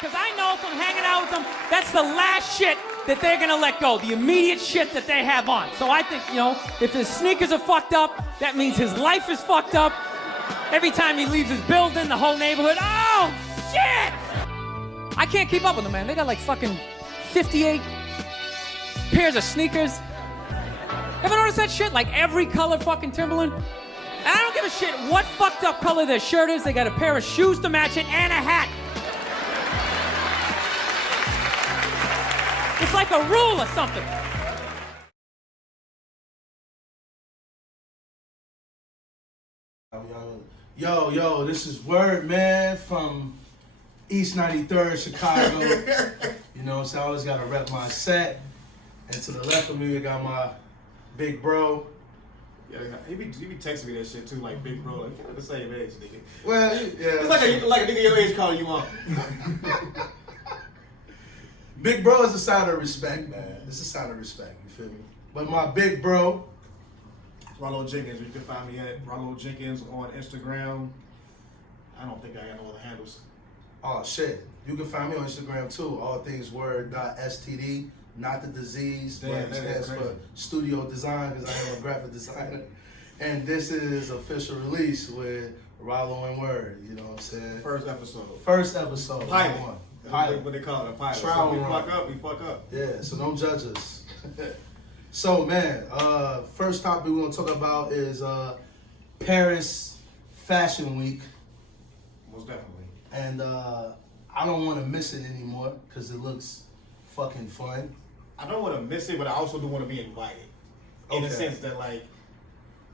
because I know from hanging out with them, that's the last shit that they're gonna let go, the immediate shit that they have on. So I think, if his sneakers are fucked up, that means his life is fucked up. Every time he leaves his building, the whole neighborhood, oh, shit! I can't keep up with them, man. They got like fucking 58 pairs of sneakers. Ever notice that shit? Like every color fucking Timberland? And I don't give a shit what fucked up color their shirt is. They got a pair of shoes to match it and a hat. It's like a rule or something. Yo, this is Word, man, from East 93rd, Chicago. So I always got to rep my set. And to the left of me, I got my big bro. Yeah, he be texting me that shit too, like big bro, like kind of the same age, nigga. Well, yeah. It's like a nigga your age calling you on. Big bro is a sign of respect, man. It's a sign of respect, you feel me? But my big bro, RALLO Jenkins, you can find me at RALLO Jenkins on Instagram. I don't think I got no other handles. Oh shit. You can find me on Instagram too. All things word.std, not the disease, but it stands for studio design because I am a graphic designer. And this is official release with RALLO and Word, you know what I'm saying? First episode. Pilot. Pilot. What they call it, a pilot. Trial so run. we fuck up. Yeah, so don't judge us. So man, first topic we're gonna talk about is Paris Fashion Week. Most definitely. And I don't want to miss it anymore because it looks fucking fun. I don't want to miss it, but I also do want to be invited. In the sense that, like,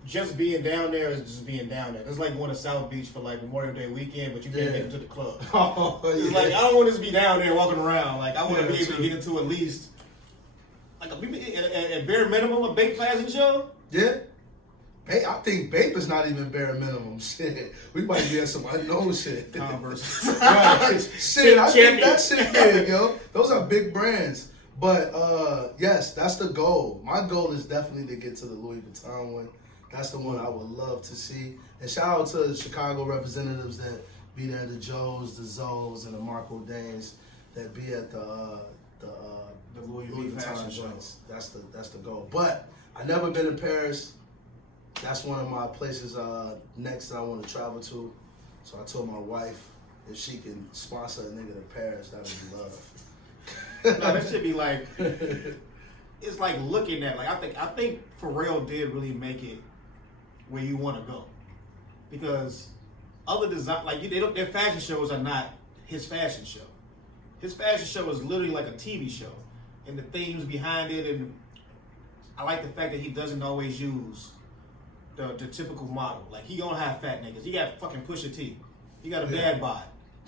just being down there is just being down there. It's like going to South Beach for, like, Memorial Day weekend, but you can't get into the club. It's like, I don't want to just be down there walking around. Like, I want to be able to get into at least, like, at bare minimum, a big fashion show. Yeah. Hey, I think Bape is not even bare minimum. Shit. We might be at some unknown shit. Converse. Right. Shit, I think that shit big, yo. Those are big brands. But, yes, that's the goal. My goal is definitely to get to the Louis Vuitton one. That's the one I would love to see. And shout out to the Chicago representatives that be there, the Joes, the Zoes, and the Marco Danes that be at the Louis Vuitton joints. That's the goal. But I never been to Paris. That's one of my places next that I want to travel to. So I told my wife if she can sponsor a nigga to Paris, that would be love. No, that should be like, it's like looking at, like, I think Pharrell did really make it where you want to go. Because other design, like, their fashion shows are not his fashion show. His fashion show is literally like a TV show. And the themes behind it, and I like the fact that he doesn't always use the typical model. Like, he gonna have fat niggas. He got fucking Pusha T. He got a bad bod.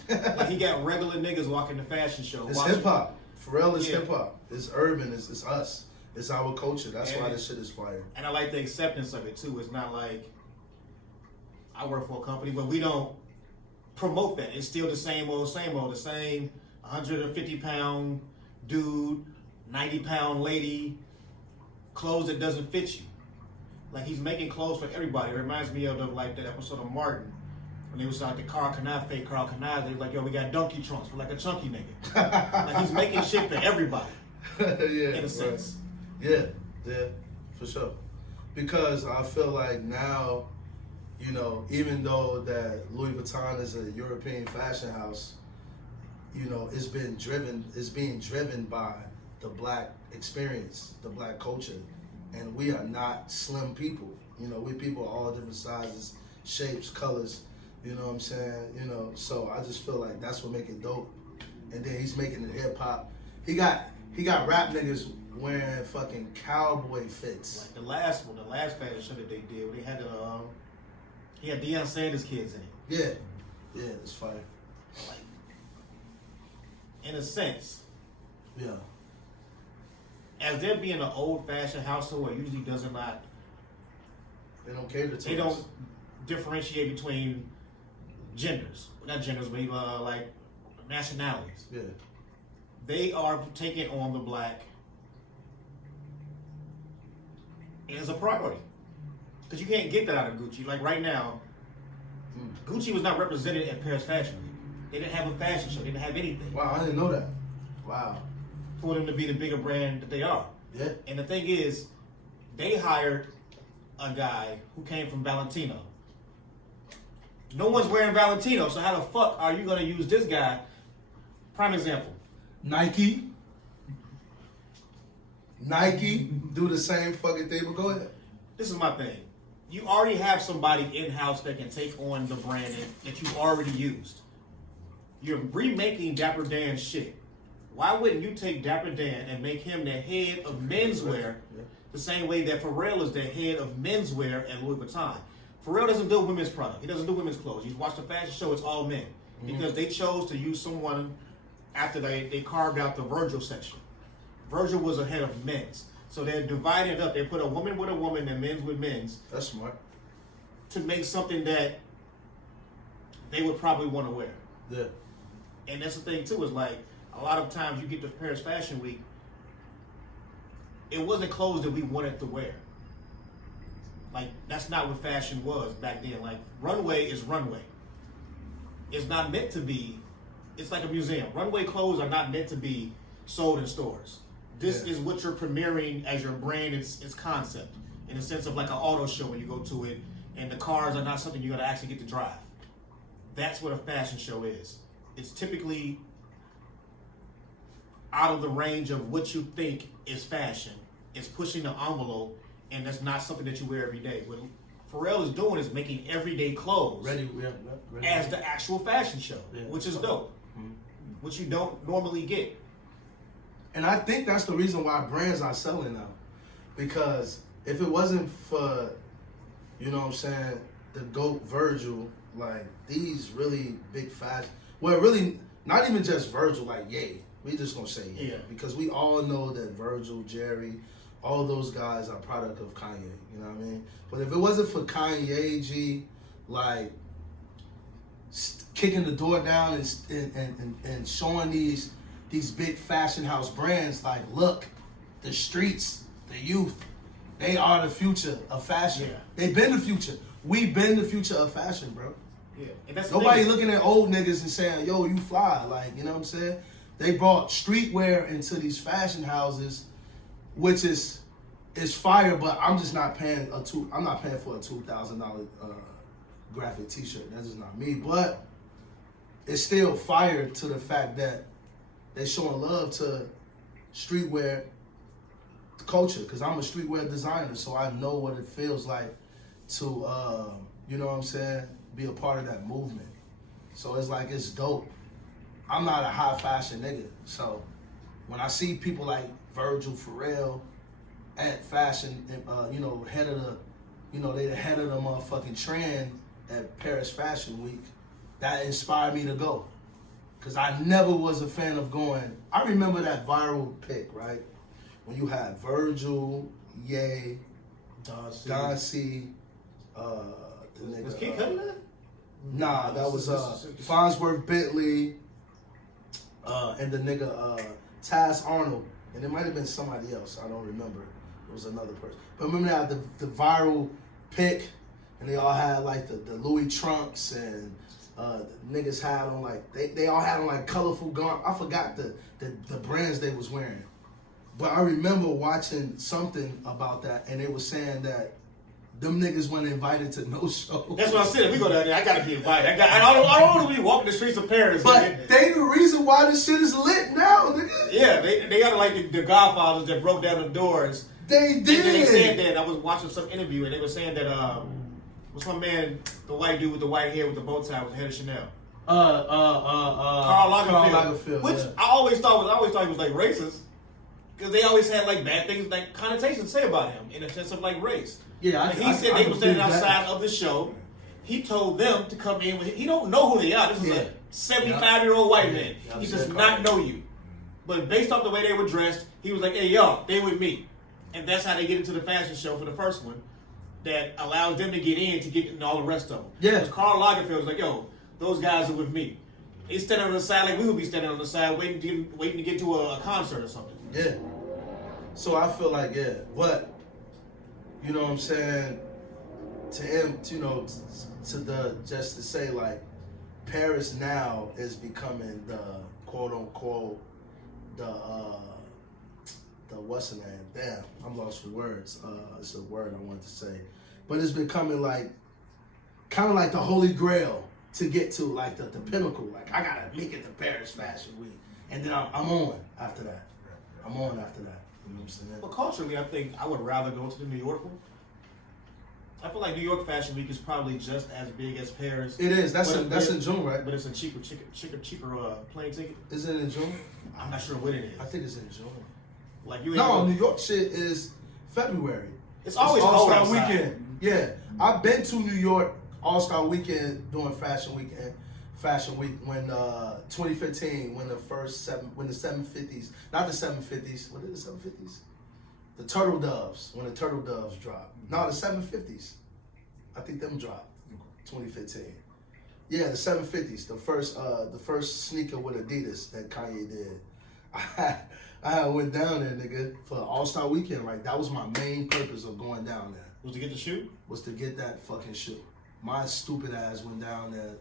Like, he got regular niggas walking the fashion show. It's hip hop. Pharrell is hip hop. It's urban. It's us. It's our culture. That's why this shit is fire. And I like the acceptance of it too. It's not like I work for a company, but we don't promote that. It's still the same old. The same 150-pound dude, 90-pound lady, clothes that doesn't fit you. Like, he's making clothes for everybody. It reminds me of like that episode of Martin. When it was like the fake Carl Kanai, they was like, yo, we got donkey trunks for like a chunky nigga. Like, he's making shit for everybody. In a sense. Yeah, for sure. Because I feel like now, even though that Louis Vuitton is a European fashion house, it's being driven by the black experience, the black culture. And we are not slim people. We people of all different sizes, shapes, colors. You know what I'm saying? So I just feel like that's what make it dope. And then he's making it hip hop. He got rap niggas wearing fucking cowboy fits. Like the last fashion show that they did, they had he had Deion Sanders kids in it. Yeah, it's fire. Like, in a sense. Yeah. As there being an old fashioned household, it usually does not. They don't cater to. They don't differentiate between genders, not genders, but like nationalities. Yeah. They are taking on the black as a priority. Because you can't get that out of Gucci. Like right now, Gucci was not represented at Paris Fashion Week. They didn't have a fashion show. They didn't have anything. Wow, I didn't know that. Wow. For them to be the bigger brand that they are. Yeah. And the thing is, they hired a guy who came from Valentino. No one's wearing Valentino, so how the fuck are you gonna use this guy? Prime example. Nike do the same fucking thing, but go ahead. This is my thing. You already have somebody in-house that can take on the branding that you've already used. You're remaking Dapper Dan's shit. Why wouldn't you take Dapper Dan and make him the head of menswear the same way that Pharrell is the head of menswear at Louis Vuitton? Pharrell doesn't do women's product. He doesn't do women's clothes. You watch the fashion show, it's all men. Because they chose to use someone after they carved out the Virgil section. Virgil was a head of men's. So they're dividing it up. They put a woman with a woman and men's with men's. That's smart. To make something that they would probably want to wear. Yeah. And that's the thing too, is like a lot of times you get to Paris Fashion Week, it wasn't clothes that we wanted to wear. Like that's not what fashion was back then. Like runway is runway. It's not meant to be, it's like a museum. Runway clothes are not meant to be sold in stores. This is what you're premiering as your brand, its concept. In the sense of like an auto show when you go to it, and the cars are not something you're gonna actually get to drive. That's what a fashion show is. It's typically out of the range of what you think is fashion. It's pushing the envelope, and that's not something that you wear every day. What Pharrell is doing is making everyday clothes Ready. as the actual fashion show, which is dope, which you don't normally get. And I think that's the reason why brands are selling now. Because if it wasn't for, you know what I'm saying, the GOAT Virgil, like these really big fashion, well, really not even just Virgil, like Ye. We just gonna say Ye. Yeah. Because we all know that Virgil, Jerry, all those guys are product of Kanye. You know what I mean? But if it wasn't for Kanye, G, like kicking the door down and showing these big fashion house brands, like, look, the streets, the youth, they are the future of fashion. Yeah. They've been the future. We've been the future of fashion, bro. Yeah, and that's Nobody looking at old niggas and saying, yo, you fly. Like, you know what I'm saying? They brought streetwear into these fashion houses, which is fire, but I'm just not paying I'm not paying for a $2,000 graphic t-shirt. That's just not me. But it's still fire to the fact that they showing love to streetwear culture, because I'm a streetwear designer, so I know what it feels like to, you know what I'm saying, be a part of that movement. So it's like, it's dope. I'm not a high fashion nigga, so when I see people like Virgil, Pharrell at fashion, you know, head of the, you know, they the head of the motherfucking trend at Paris Fashion Week, that inspired me to go. Because I never was a fan of going. I remember that viral pic, right? When you had Virgil, Ye, Don C, the nigga. Was Kid Cudi there? Nah, that was Farnsworth Bentley, and the nigga Taz Arnold. And it might have been somebody else. I don't remember. It was another person. But remember that the viral pic, and they all had like the Louis trunks, and the niggas had on like they all had on like colorful garments. I forgot the brands they was wearing, but I remember watching something about that, and they were saying that them niggas weren't invited to no show. That's what I said. If we go down there, I gotta be invited. I don't want to be walking the streets of Paris. But they the reason why this shit is lit now, nigga. Yeah, they got like the Godfathers that broke down the doors. They did. And they said that. I was watching some interview, and they were saying that what's my man, the white dude with the white hair with the bow tie, was the head of Chanel. Karl Lagerfeld. Which I always thought he was like racist, because they always had like bad things, like connotations to say about him in a sense of like race. Yeah, he said they were standing outside of the show. He told them to come in. He don't know who they are. This is a 75-year-old white man. He does not know you. But based off the way they were dressed, he was like, hey, yo, they with me. And that's how they get into the fashion show for the first one, that allows them to get in all the rest of them. Yeah. Because Karl Lagerfeld was like, yo, those guys are with me. They standing on the side like we would be standing on the side waiting to get to a concert or something. Yeah. So I feel like, but, you know what I'm saying, to him, you know, just to say, like, Paris now is becoming the quote unquote the what's the name? Damn, I'm lost for words. It's a word I wanted to say, but it's becoming like kind of like the holy grail to get to, like the pinnacle. Like I gotta make it to Paris Fashion Week, and then I'm on after that. I'm on after that. You know what I'm saying? Well, culturally, I think I would rather go to the New York one. I feel like New York Fashion Week is probably just as big as Paris. It is. That's in June, right? But it's a cheaper plane ticket. Is it in June? I'm not sure what it is. I think it's in June. Like you. No, New York shit is February. It's always cold All-Star outside. Weekend. Yeah, I've been to New York All-Star Weekend during Fashion Week when 2015 when the 750s, not the 750s. What are the 750s? The Turtle Doves, when the Turtle Doves dropped. No, the 750s. I think them dropped. 2015. Yeah, the 750s. The first sneaker with Adidas that Kanye did. I went down there, nigga, for All-Star Weekend. Like that was my main purpose of going down there. Was to get the shoe? Was to get that fucking shoe. My stupid ass went down there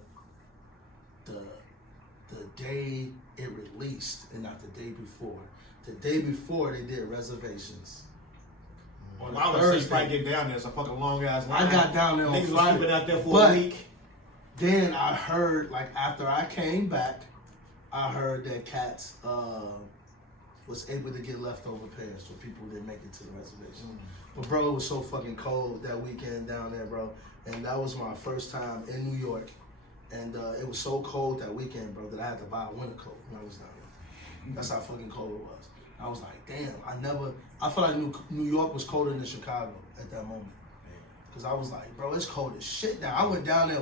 the day it released and not the day before. The day before they did reservations. On I was probably get down there. It's a fucking long ass line. I got down there on Niggas Friday. was sleeping out there for a week. Then I heard, like after I came back, I heard that Cats was able to get leftover pairs for people who didn't make it to the reservation. But bro, it was so fucking cold that weekend down there, bro. And that was my first time in New York. And it was so cold that weekend, bro, that I had to buy a winter coat when I was down there. That's how fucking cold it was. I was like, damn, I felt like New York was colder than Chicago at that moment. Because I was like, bro, it's cold as shit now. I went down there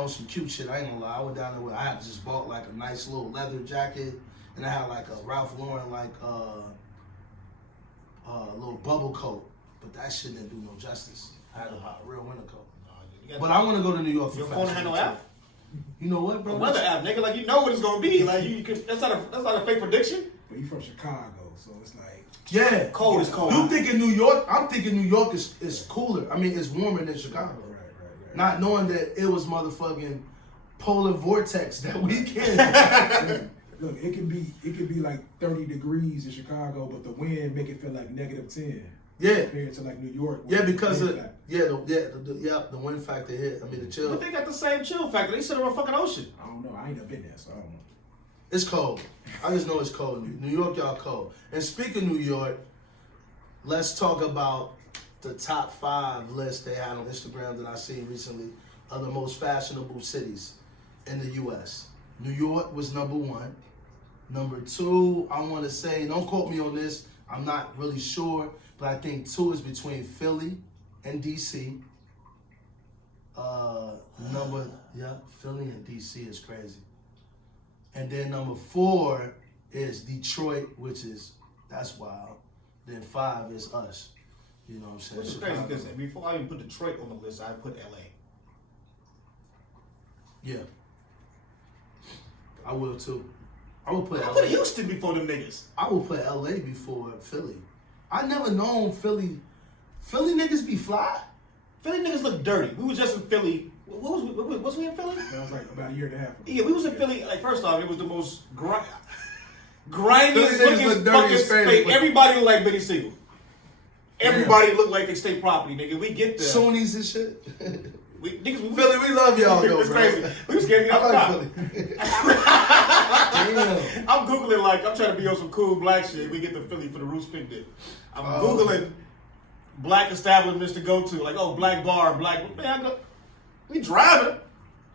on some cute shit, I ain't gonna lie. I went down there I had just bought like a nice little leather jacket, and I had like a Ralph Lauren little bubble coat. But that shit didn't do no justice. I had to buy a real winter coat. But I want to go to New York for your fashion. phone had no app? You know what, bro? Weather app, nigga. Like you know what it's gonna be. Like that's not a fake prediction. But you from Chicago, so it's like Yeah, cold is cold. You thinking New York? I'm thinking New York is cooler. I mean, it's warmer than Chicago. right. Not knowing that it was motherfucking polar vortex that weekend. Look, it could be like 30 degrees in Chicago, but the wind make it feel like -10. Yeah. Compared to like New York. Yeah, because of the wind factor hit. I mean the chill. But they got the same chill factor. They sit on a fucking ocean. I don't know. I ain't never been there, so I don't know. It's cold. I just know it's cold. New York, y'all cold. And speaking of New York, let's talk about the top 5 list they had on Instagram that I seen recently of the most fashionable cities in the U.S. New York was number 1. Number 2, I want to say, don't quote me on this, I'm not really sure, but I think 2 is between Philly and D.C. Philly and D.C. is crazy. And then number 4 is Detroit, that's wild. Then 5 is us. You know what I'm saying? Which is crazy because before I even put Detroit on the list, I put LA. Yeah. I will too. I will put I LA. put Houston before them niggas. I will put LA before Philly. I never known Philly niggas be fly. Philly niggas look dirty. We was just in Philly. Was we in Philly? That was like about a year and a half ago. Yeah, we was in Philly. Like first off, it was the most grimiest Philly niggas looking look dirty fucking as crazy, state. but- Everybody look like Benny Siegel. Everybody look like they state property, nigga. We get there. Sunnis and shit. Philly, we love y'all though, it's bro. crazy. We was scared to get I like outside. Philly. Damn. I'm Googling I'm trying to be on some cool black shit. We get to Philly for the Roots picnic. I'm Googling black establishments to go to. Like, black bar, black. Man, we driving.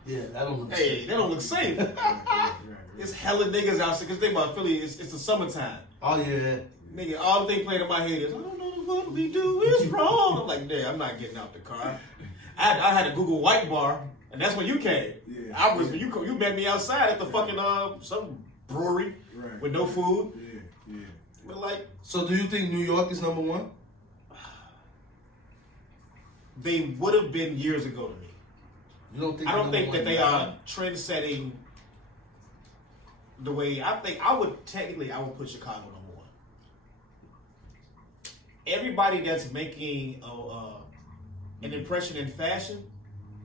Yeah, that don't look Hey, that don't look safe. It's hella niggas out there. Because think about Philly, it's the summertime. Oh, yeah. Nigga, all the thing playing in my head is, I don't know what we do is wrong. I'm like, damn, I'm not getting out the car. I had to Google white bar, and that's when you came. Yeah. You met me outside at the fucking some brewery with no food. Yeah. But like, So do you think New York is number 1? they would have been years ago to me. You don't think? I don't they're think that number they one are now? trend setting the way I think I would put Chicago number 1. Everybody that's making an impression in fashion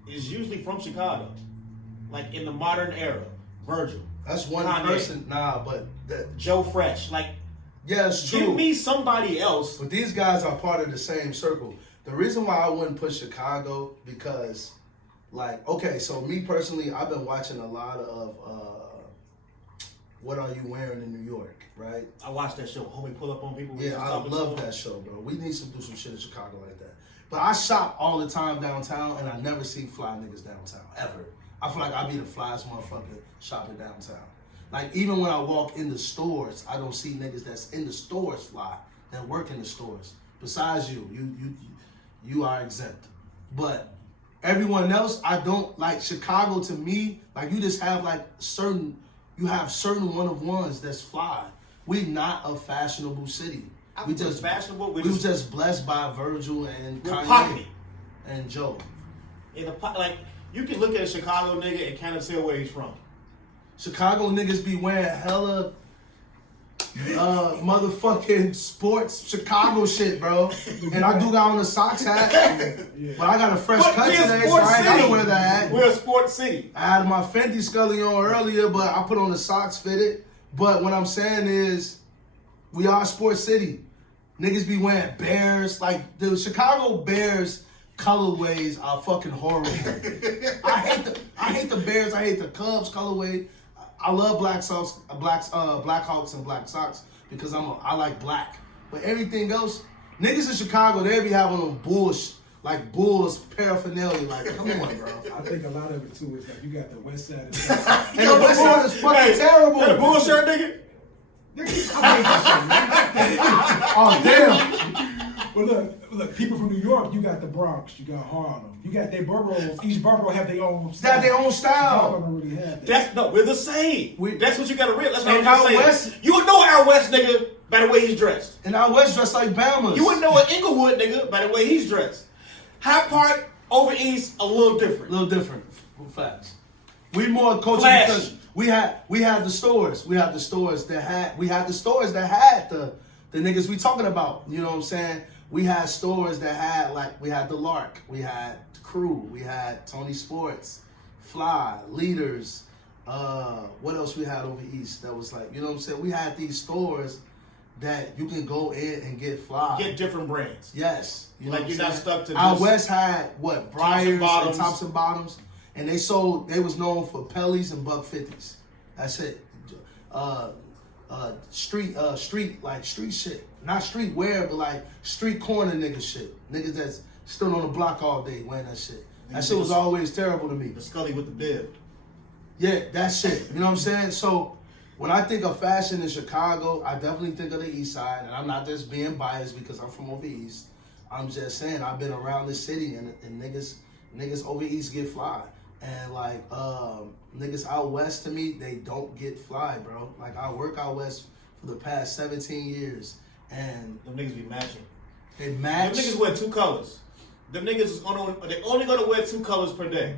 is usually from Chicago. like in the modern era, Virgil. That's one Kanye. person. Nah, but that. Joe Fresh. Like, Yeah, it's true. give me somebody else. But these guys are part of the same circle. The reason why I wouldn't put Chicago because, like, okay, so me personally, I've been watching a lot of What Are You Wearing in New York, right? I watched that show. Homie pull up on people. Yeah, I love that show, bro. We need to do some shit in Chicago like that. But I shop all the time downtown, and I never see fly niggas downtown, ever. I feel like I be the flyest motherfucker shopping downtown. Like, even when I walk in the stores, I don't see niggas that's in the stores fly, that work in the stores. Besides you are exempt. But everyone else, I don't, like, Chicago to me, like, you just have, like, certain one-of-ones that's fly. We not a fashionable city. We just fashionable. We was just blessed by Virgil and Kanye and Joe. Like, you can look at a Chicago nigga and kind of tell where he's from. Chicago niggas be wearing hella motherfucking sports Chicago shit, bro. And I do got on a socks hat, but I got a fresh cut today, so I ain't gotta wear that hat. We're a sports city. I had my Fendi Scully on earlier, but I put on the socks fitted. But what I'm saying is, we are a sports city. Niggas be wearing Bears. Like, the Chicago Bears colorways are fucking horrible. I hate the Bears. I hate the Cubs colorway. I love Blackhawks and black socks because I like black. But everything else, niggas in Chicago, they be having them Bulls paraphernalia. Like, come on, bro. I think a lot of it too is like you got the West Side and the South Side. And the West Side is fucking terrible. That a bull shirt, nigga? I hate that shit. Oh, damn. But look, people from New York, you got the Bronx, you got Harlem, you got their boroughs. Each borough have their own style. They have their own style. Chicago don't really have that. We're the same. That's what you gotta realize. That's what And I'm out saying. west- You would know our West nigga by the way he's dressed. And out West dressed like Bama's. You wouldn't know an Inglewood nigga by the way he's dressed. High Park over East a little different. A little different. Facts. We more culture Flashy. because we had the stores. We had the stores that had the niggas we talking about. You know what I'm saying? We had stores that had, like, we had the Lark, we had the Crew, we had Tony Sports, Fly, Leaders. What else we had over East that was like, you know what I'm saying? We had these stores that you can go in and get fly. Get different brands. Yes. You know Like, you're not stuck to Out just West had what? Briars Bottoms. and Thompson Bottoms. And they was known for Pellies and Buck 50s. That's it. Street shit. Not street wear, but like street corner nigga shit. Niggas that's stood on the block all day wearing that shit. That shit was always terrible to me. the Scully with the bib. Yeah, that shit. You know what I'm saying? So when I think of fashion in Chicago, I definitely think of the East Side, and I'm not just being biased because I'm from over East. I'm just saying I've been around this city, and niggas over East get fly, and like niggas out West to me, they don't get fly, bro. Like, I work out West for the past 17 years, and Them niggas be matching. they match. Them niggas wear two colors. Them niggas they only gonna wear two colors per day.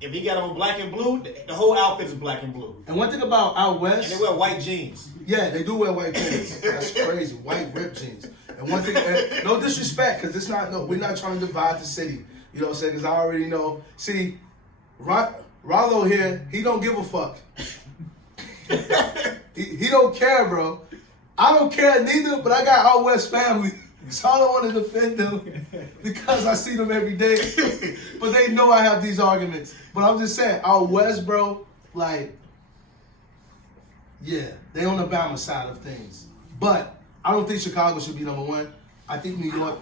If he got on black and blue, the whole outfit is black and blue. And one thing about out West, And they wear white jeans. yeah, they do wear white jeans. That's crazy, white ripped jeans. And one thing, and no disrespect, because we're not trying to divide the city. You know what I'm saying? Because I already know. See, Rallo here, he don't give a fuck. he don't care, bro. I don't care neither, but I got out West family. So I don't want to defend them because I see them every day. But they know I have these arguments. But I'm just saying, out West, bro, like, yeah, they on the Bama side of things. But I don't think Chicago should be number one. I think New York.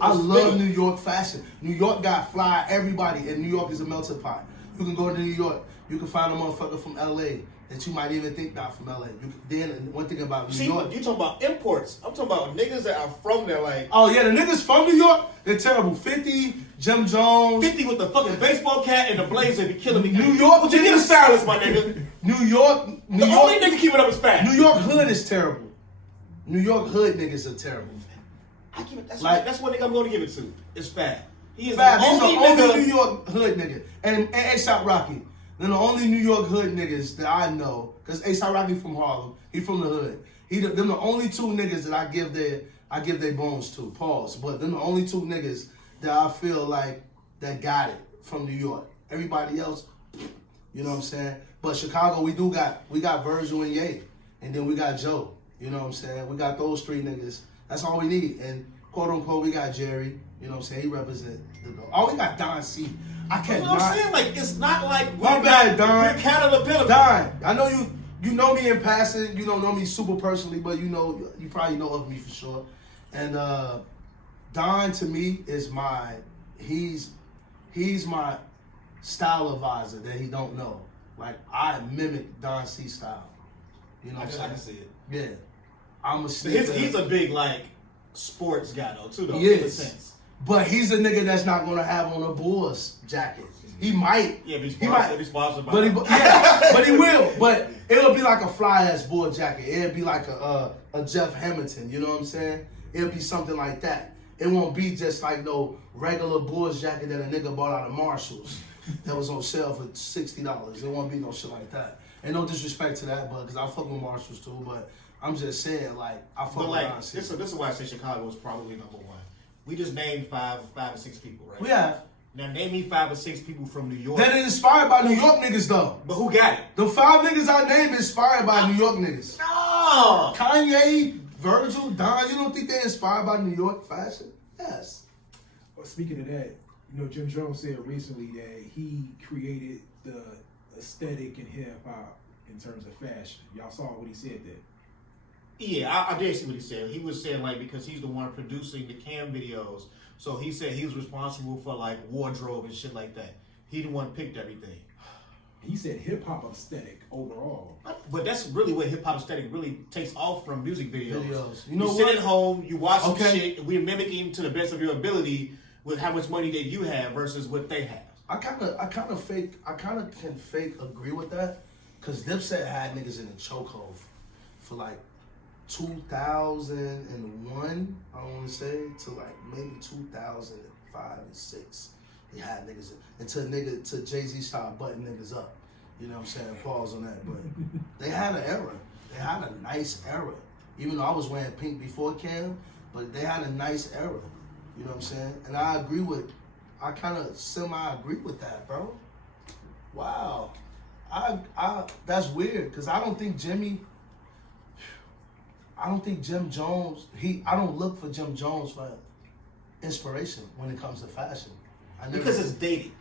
I love New York fashion. New York got fly everybody, and New York is a melting pot. You can go to New York. You can find a motherfucker from LA that you might even think not from LA. Then one thing about New York. You talking about imports. I'm talking about niggas that are from there, like. Oh yeah, the niggas from New York, they're terrible. 50, Jim Jones. 50 with the fucking baseball cap and the blazer be killing me. New York, But you get a stylist, my nigga. New York. The only nigga keeping up is fat. New York hood is terrible. New York hood niggas are terrible. That's what nigga I'm going to give it to. It's fat. He is Fab, the he's only the only nigga. New York hood nigga. And A$AP Rocky. They're the only New York hood niggas that I know. Because A$AP Rocky from Harlem. He from the hood. Them the only two niggas that I give their bones to. Pause. But them the only two niggas that I feel like that got it from New York. Everybody else, You know what I'm saying? But Chicago, we got Virgil and Ye, and then we got Joe. You know what I'm saying? We got those 3 niggas. That's all we need. And quote unquote, we got Jerry. You know what I'm saying? He represent the goal. Oh, we got Don C. I can't. You know what I'm saying? Like, it's not like my bad, Don. We're Canada. Don, I know you know me in passing. You don't know me super personally, but you probably know of me for sure. And Don to me is he's my style advisor that he don't know. Like, I mimic Don C style. You know what I'm saying? I can see it. Yeah. I'm a sneaker. He's a big, like, sports guy, though, too, though. He in a is. sense. But he's a nigga that's not going to have on a Bulls jacket. He might. Yeah, if he's sponsored by but he will. But it'll be like a fly-ass Bull jacket. It'll be like a Jeff Hamilton, you know what I'm saying? It'll be something like that. It won't be just like no regular Bulls jacket that a nigga bought out of Marshall's that was on sale for $60. It won't be no shit like that. And no disrespect to that, but because I fuck with Marshalls too, but I'm just saying, like, I fuck with like, Don C. this is why I say Chicago is probably number 1. We just named five or six people, right? We have. Now name me 5 or 6 people from New York. That is inspired by New York niggas though. But who got it? The 5 niggas I named inspired by New York niggas. No. Kanye, Virgil, Don, you don't think they inspired by New York fashion? Yes. Well, speaking of that, you know, Jim Jones said recently that he created the aesthetic in hip hop in terms of fashion. Y'all saw what he said there. Yeah, I did see what he said. He was saying, like, because he's the one producing the cam videos, so he said he was responsible for, like, wardrobe and shit like that. He the one picked everything. He said hip hop aesthetic overall. But that's really what hip hop aesthetic really takes off from music videos. You know sit what? at home, you watch some Okay. shit, and we're mimicking to the best of your ability with how much money that you have versus what they have. I kind of can fake agree with that, cause Dipset had niggas in the chokehold for like 2001, I want to say, to like maybe 2005 and 6. They had niggas until Jay-Z started butting niggas up. You know what I'm saying? Pause on that, but they had an era. They had a nice era. Even though I was wearing pink before Cam, but they had a nice era. You know what I'm saying? And I kind of semi-agree with that, bro. Wow. That's weird, because I don't think Jim Jones, I don't look for Jim Jones for inspiration when it comes to fashion. Because it's dated.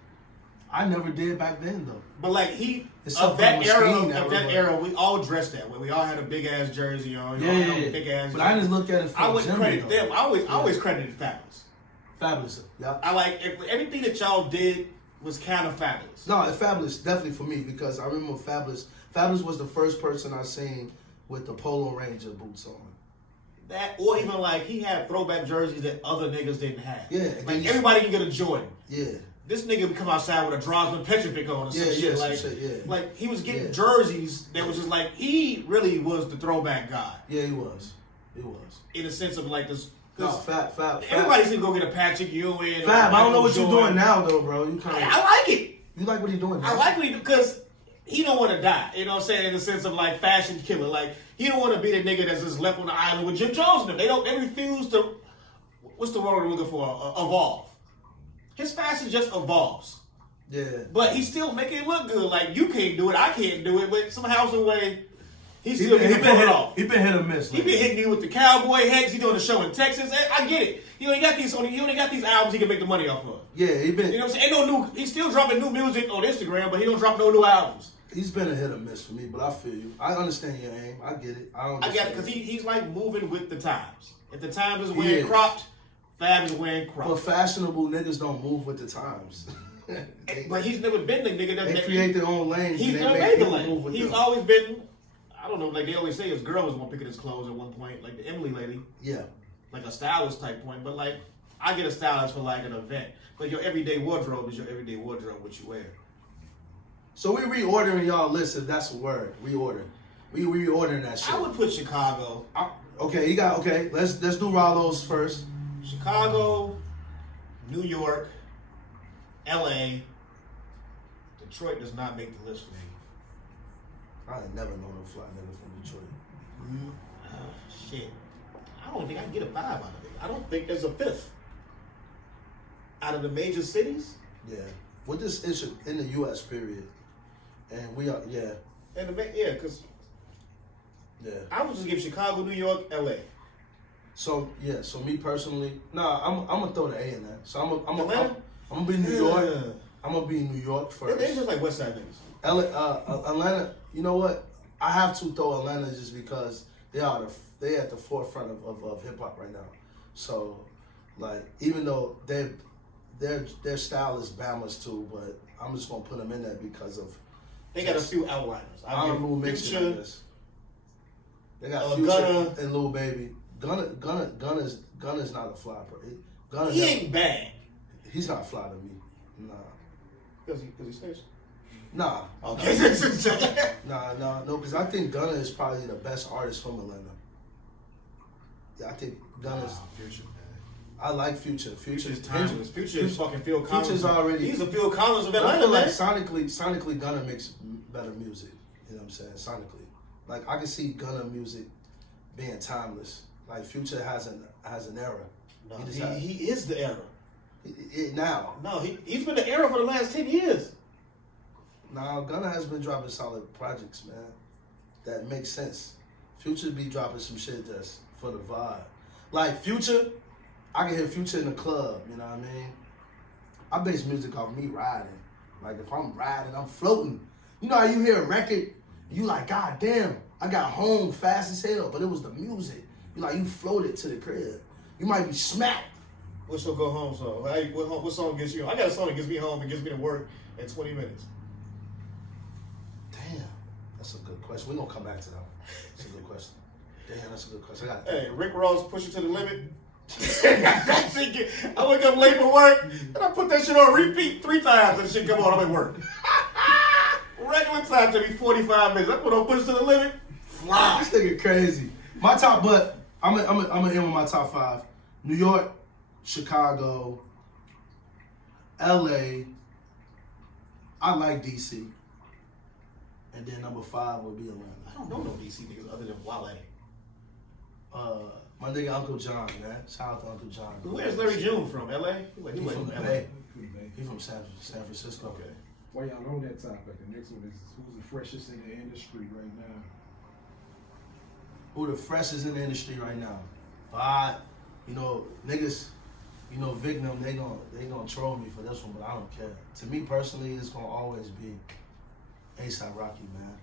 I never did back then, though. But like of that era, we all dressed that way. We all had a big ass jersey on. Big ass. But I didn't look at it for I wouldn't Jimmy, credit though. them. I always credited Fabulous. Fabulous, yeah. I like everything that y'all did was kind of fabulous. No, Fabulous definitely for me, because I remember Fabulous. Fabulous was the first person I seen with the Polo Ranger boots on. That, or even like he had throwback jerseys that other niggas didn't have. Yeah, like everybody can get a Jordan. Yeah. This nigga would come outside with a Drosman Petrovic on or some shit. Like he was getting jerseys that was just like, he really was the throwback guy. Yeah, he was. He was. In the sense of like this. No, Fab. Everybody's gonna go get a Patrick Ewing. Fab, I don't know what you're doing now though, bro. You kind of. I like it. You like what he's doing now? I like what he do because he don't want to die. You know what I'm saying? In the sense of like fashion killer. Like he don't want to be the nigga that's just left on the island with Jim Jones and them. They refuse to. What's the word we're looking for? Evolve. His fashion just evolves. Yeah. But he's still making it look good. Like you can't do it, I can't do it. But somehow, some way, he's still getting pulled off. He been hit or miss. He been hitting you with the cowboy hats. He doing a show in Texas. I get it. He only got these albums he can make the money off of. Yeah, he been. You know what I'm saying? Ain't no new. He's still dropping new music on Instagram, but he don't drop no new albums. He's been a hit or miss for me, but I feel you. I understand your aim. I get it. I get it because he's like moving with the times. If the time is wearing cropped, Fab is wearing cropped. But fashionable niggas don't move with the times. But he's never been the nigga that they create their own lanes. He's never made the lane. He's always been. I don't know. Like they always say, his girl was the one picking his clothes at one point. Like the Emily lady. Yeah. Like a stylist type point, but like I get a stylist for like an event. But your everyday wardrobe is your everyday wardrobe, what you wear. So we reordering y'all list, if that's a word. Reorder. We reordering that shit. I would put Chicago. Okay, Let's do Rallos first. Chicago, New York, LA. Detroit does not make the list for me. I ain't never known a fly nigga from Detroit. Shit. I don't think I can get a 5 out of it. I don't think there's a 5th. Out of the major cities? Yeah. With this issue in the U.S. period, And we are, yeah. And because I would just give Chicago, New York, LA. So me personally, I'm gonna throw the A in there. So I'm Atlanta? gonna be New York. I'm gonna be New York first. They're just like West Side niggas. Atlanta. You know what? I have to throw Atlanta just because they at the forefront of hip hop right now. So, like, even though their style is Bama's too, but I'm just gonna put them in there because of they got a few outliners. Honorable mention, I guess. They got Future Gunna and Lil Baby. Gunna's not a flopper. He ain't bad. He's not fly to me. Nah. Because he stays. Nah. Okay. No, because I think Gunna is probably the best artist from Atlanta. Yeah, I think Gunna's. Future, man. I like Future. Future's timeless. Future is fucking Phil Collins. Future's already. He's a Phil Collins of Atlanta, I feel like man. sonically, Gunna makes better music. You know what I'm saying? Sonically, like I can see Gunna music being timeless. Like Future has an era. No, he is the era. Now. No, he's been the era for the last 10 years. Now, Gunna has been dropping solid projects, man. That makes sense. Future be dropping some shit just for the vibe. Like Future, I can hear Future in the club, you know what I mean? I base music off me riding. Like if I'm riding, I'm floating. You know how you hear a record, you like, God damn, I got home fast as hell, but it was the music. You like, you floated to the crib. You might be smacked. What's your go home song? What song gets you home? I got a song that gets me home and gets me to work in 20 minutes. Damn, that's a good question. We're going to come back to that one. That's a good question. Damn, that's a good question. Hey, Rick Ross, Push It to the Limit. I wake up late for work and I put that shit on repeat 3 times and shit come on. I'm at work. Regular time to be 45 minutes. I put on Push It to the Limit. Fly. This nigga crazy. My top, but I'm gonna end with my top 5. New York, Chicago, LA. I like DC. And then number 5 would be Atlanta. I don't know no DC niggas other than Wale. My nigga Uncle John, man. Shout out to Uncle John. Where's Larry June from? LA? He from the Bay. He from San Francisco. Okay. While y'all on that topic, the next one is who's the freshest in the industry right now? Who the freshest in the industry right now? Niggas, Vic them, they gonna troll me for this one, but I don't care. To me personally, it's gonna always be A$AP Rocky, man.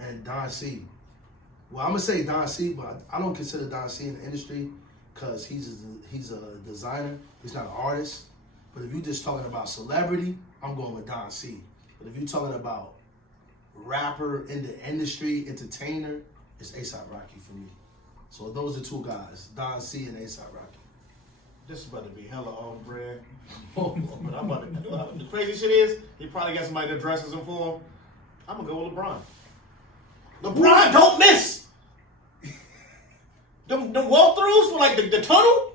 And Don C. Well, I'm gonna say Don C, but I don't consider Don C in the industry because he's a designer. He's not an artist. But if you're just talking about celebrity, I'm going with Don C. But if you're talking about rapper in the industry, entertainer, it's A$AP Rocky for me. So those are 2 guys, Don C and A$AP Rocky. This is about to be hella off brand. But I'm about to. The crazy shit is, he probably got somebody that dresses him for him. I'm gonna go with LeBron. LeBron don't miss. The walkthroughs for like the tunnel.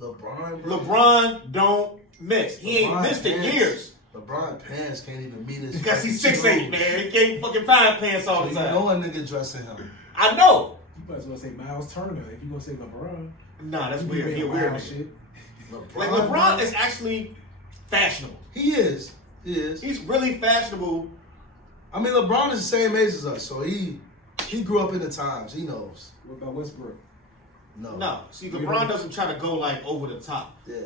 LeBron, bro. LeBron don't miss. He ain't missed in years. LeBron pants can't even meet his. Because he's 6'8", man. He can't fucking find pants all the time. You know a nigga dressing him. I know. You might as well say Miles Turner if you're gonna say LeBron. Nah, that's weird. He weird shit. Like LeBron is actually fashionable. He is. He's really fashionable. I mean, LeBron is the same age as us, so he grew up in the times. He knows. What about Westbrook? No. See, LeBron doesn't try to go like over the top. Yeah.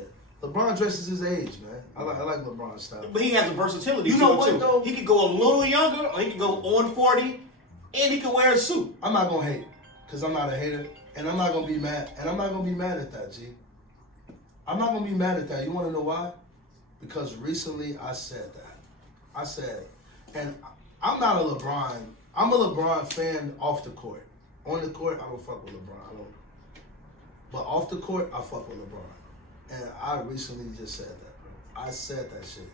LeBron dresses his age, man. I like LeBron's style. But he has a versatility. You know what, too. though? He could go a little younger, or he could go on 40, and he could wear a suit. I'm not gonna hate, cause I'm not a hater, and I'm not gonna be mad. And I'm not gonna be mad at that, G. I'm not gonna be mad at that. You wanna know why? Because recently I said that. And I'm not a LeBron. I'm a LeBron fan off the court. On the court, I don't fuck with LeBron. But off the court, I fuck with LeBron. And I recently just said that, bro. I said that shit.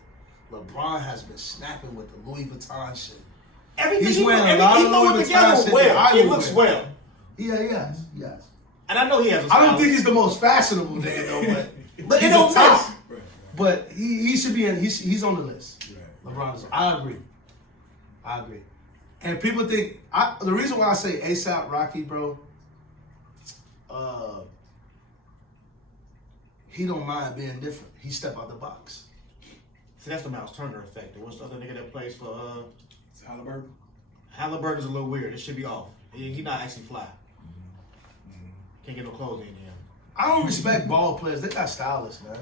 LeBron has been snapping with the Louis Vuitton shit. He's wearing a lot of Louis Vuitton shit. Well. He looks well. Yeah, yes. And I know he has a style. I don't think he's the most fashionable there, though, but it don't miss. But he should be in. He's on the list. LeBron's. I agree. And people think the reason why I say A$AP Rocky, bro. He don't mind being different. He step out the box. See, that's the Miles Turner effect. What's the other nigga that plays for It's Halliburton. Halliburton's a little weird. It should be off. He not actually fly. Can't get no clothes in here. I don't respect ball players. They got stylists, man.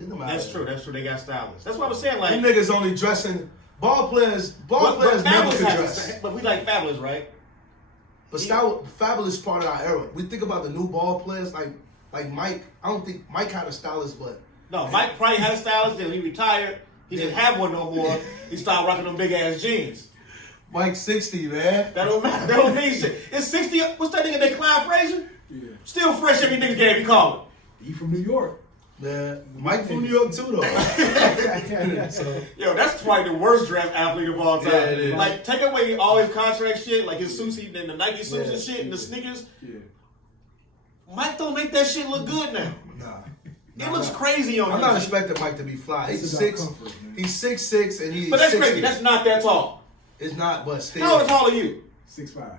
Get them out That's of true. there. That's true. They got stylists. That's what I was saying. Like Them niggas only dressing. Ball players but never Fabulous could has dress. but we like Fabulous, right? But Fabulous part of our era. We think about the new ball players like Mike. I don't think Mike had a stylist, but No, Mike probably had a stylist. Then he retired. He didn't have one no more. He started rocking them big ass jeans. Mike's 60, man. That don't matter. That don't mean shit. It's 60. What's that nigga named Clyde Frazier? Yeah. Still fresh every nigga game he called. He from New York. Yeah, Mike from New York too, though. So, Yo, that's probably the worst draft athlete of all time. Yeah, it is. Like, take away all his contract shit, like his suits and the Nike suits and shit and the sneakers. Yeah. Mike don't make that shit look good now. nah. It looks crazy on I'm him. not expecting Mike to be fly. It's He's about 6. comfort, man. He's 6'6", and he's But that's 60. crazy. That's not that tall. It's not, but still. How tall are you? 6'5".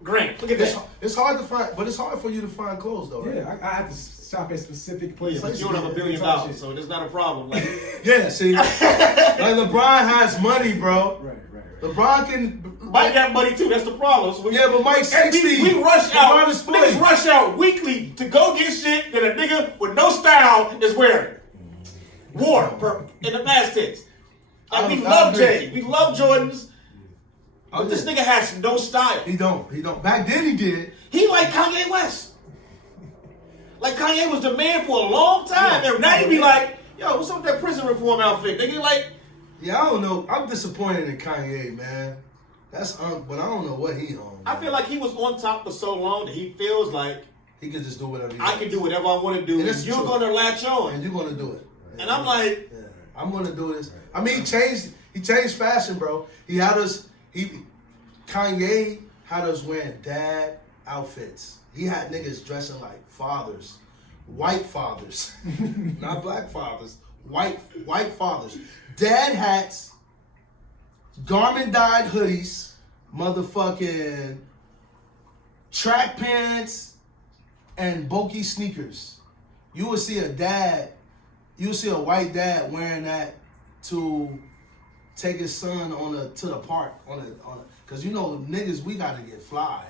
Grant, look at It's, that. it's hard to find, but it's hard for you to find clothes, though, right? Yeah, I have to shop at specific places. But you don't have $1 billion, Talk shit. so it's not a problem. Like, Yeah, see, like LeBron has money, bro. Right. LeBron can. Mike got money too. That's the problem. So Yeah, but Mike's and 60. we rush LeBron out. is 40. Niggas rush out weekly to go get shit that a nigga with no style is wearing. War in the past tense. Like, we I love agree. Jay. We love Jordans. Oh, But this yeah. nigga has no style. He don't. Back then he did. He like Kanye West. Like Kanye was the man for a long time. Yeah. And now you be like, yo, what's up with that prison reform outfit? Nigga, like, Yeah, I don't know. I'm disappointed in Kanye, man. That's but I don't know what he on. I feel like he was on top for so long that he feels like he could just do whatever he I wants. can do whatever I want to do. And And that's you're true. going to latch And on. you're gonna do it. And I'm like, Yeah, I'm gonna do this. I mean, he changed fashion, bro. Kanye had us wearing dad outfits. He had niggas dressing like fathers, white fathers, not black fathers, white fathers. Dad hats, garment dyed hoodies, motherfucking track pants, and bulky sneakers. You would see a white dad wearing that to take his son to the park cause you know niggas, we gotta get fly.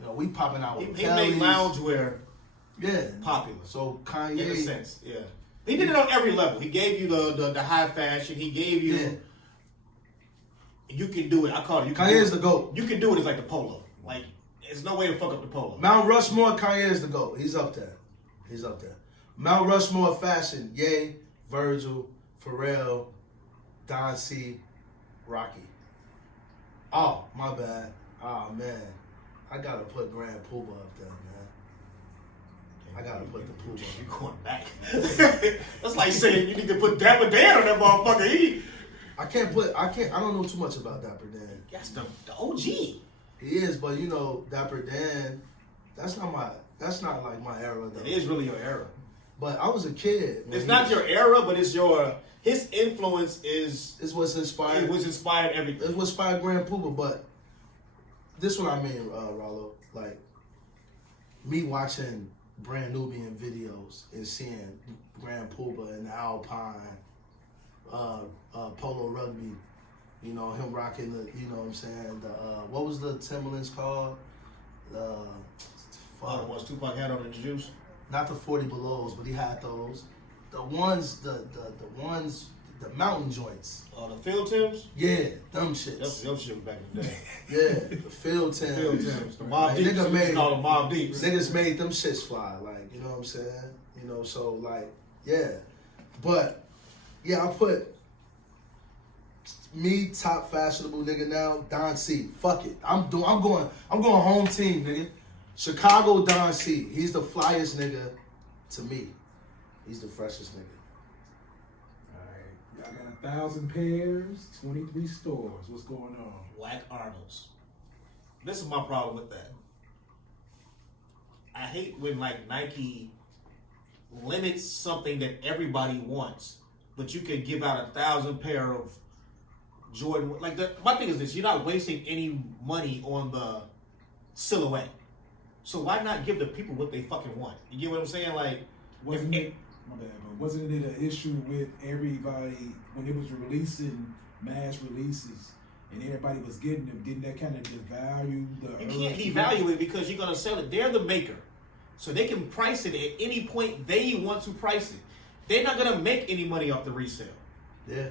You know, we popping out with he made loungewear yeah popular. So In a Kanye, sense, yeah. He did it on every level. He gave you the high fashion. He gave you, yeah, you can do it. I call it. You can Kanye do is it. the GOAT. You can do it. It's like the polo. Like, there's no way to fuck up the polo. Mount Rushmore, Kanye is the GOAT. He's up there. Mount Rushmore fashion, Ye, Virgil, Pharrell, Don C, Rocky. Oh, my bad. Oh, man. I gotta put Grand Poobah up there, man. I gotta put the Poobah. You going back? That's like saying you need to put Dapper Dan on that motherfucker. I don't know too much about Dapper Dan. That's the OG. He is, but you know, Dapper Dan, that's not like my era though. It is really your era. But I was a kid. It's not your era, but it's his influence is. It's what's inspired. It was inspired everything. It was inspired Grand Poobah, but this what I mean, Rollo. Like me watching Brand Nubian videos and seeing Grand Poobah and Alpine, Polo Rugby. You know, him rocking the, you know what I'm saying, the, what was the Timberlands called? What was Tupac had on the juice? Not the 40 Belows, but he had those. The ones, the mountain joints. Oh, the Field Tims? Yeah, them shits. Them shit was back in the day. Yeah, the Field Tims. Field Tims. The Mob Like, Deeps. nigga We used to made- call them Mob Deeps. Niggas made them shits fly, like, you know what I'm saying? You know, so like, yeah. But yeah, I put me top fashionable nigga now, Don C. Fuck it. I'm going home team, nigga. Chicago Don C. He's the flyest nigga to me. He's the freshest nigga. All right, y'all got 1,000 pairs, 23 stores. What's going on? Whack Arnolds. This is my problem with that. I hate when like Nike limits something that everybody wants, but you can give out 1,000 pair of Jordan. Like my thing is this: you're not wasting any money on the silhouette. So why not give the people what they fucking want? You get what I'm saying? Like, Wasn't it My bad, man. Wasn't it an issue with everybody when it was releasing mass releases and everybody was getting them? Didn't that kind of devalue the? You can't devalue it because you're gonna sell it. They're the maker, so they can price it at any point they want to price it. They're not gonna make any money off the resale. Yeah.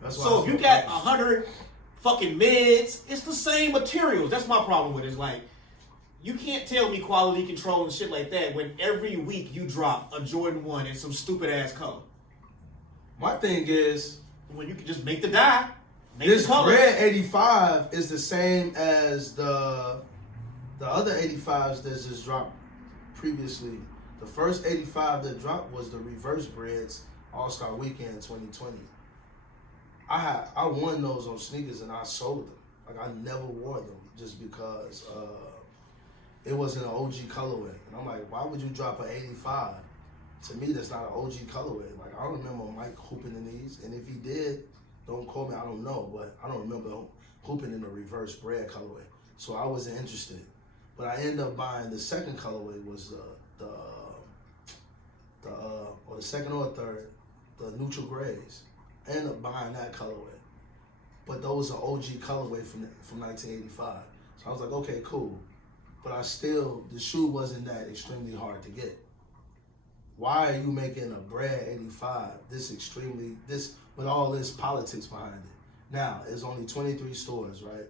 That's why So if you got 100 fucking mids, it's the same materials. That's my problem with it. It's like, you can't tell me quality control and shit like that when every week you drop a Jordan 1 in some stupid ass color. My thing is, When you can just make the dye, make this the color. red 85 is the same as the other 85s that just dropped previously. The first 85 that dropped was the Reverse Breads All-Star Weekend 2020. I won those on sneakers and I sold them. Like, I never wore them just because it wasn't an OG colorway. And I'm like, why would you drop an 85? To me, that's not an OG colorway. Like, I don't remember Mike hooping in these. And if he did, don't call me, I don't know. But I don't remember hooping in the Reverse Bread colorway. So I wasn't interested. But I ended up buying the second colorway was or the second or third, the neutral grays. I ended up buying that colorway. But those are OG colorway from 1985. So I was like, okay, cool. But the shoe wasn't that extremely hard to get. Why are you making a Brad 85 this with all this politics behind it? Now, there's only 23 stores, right?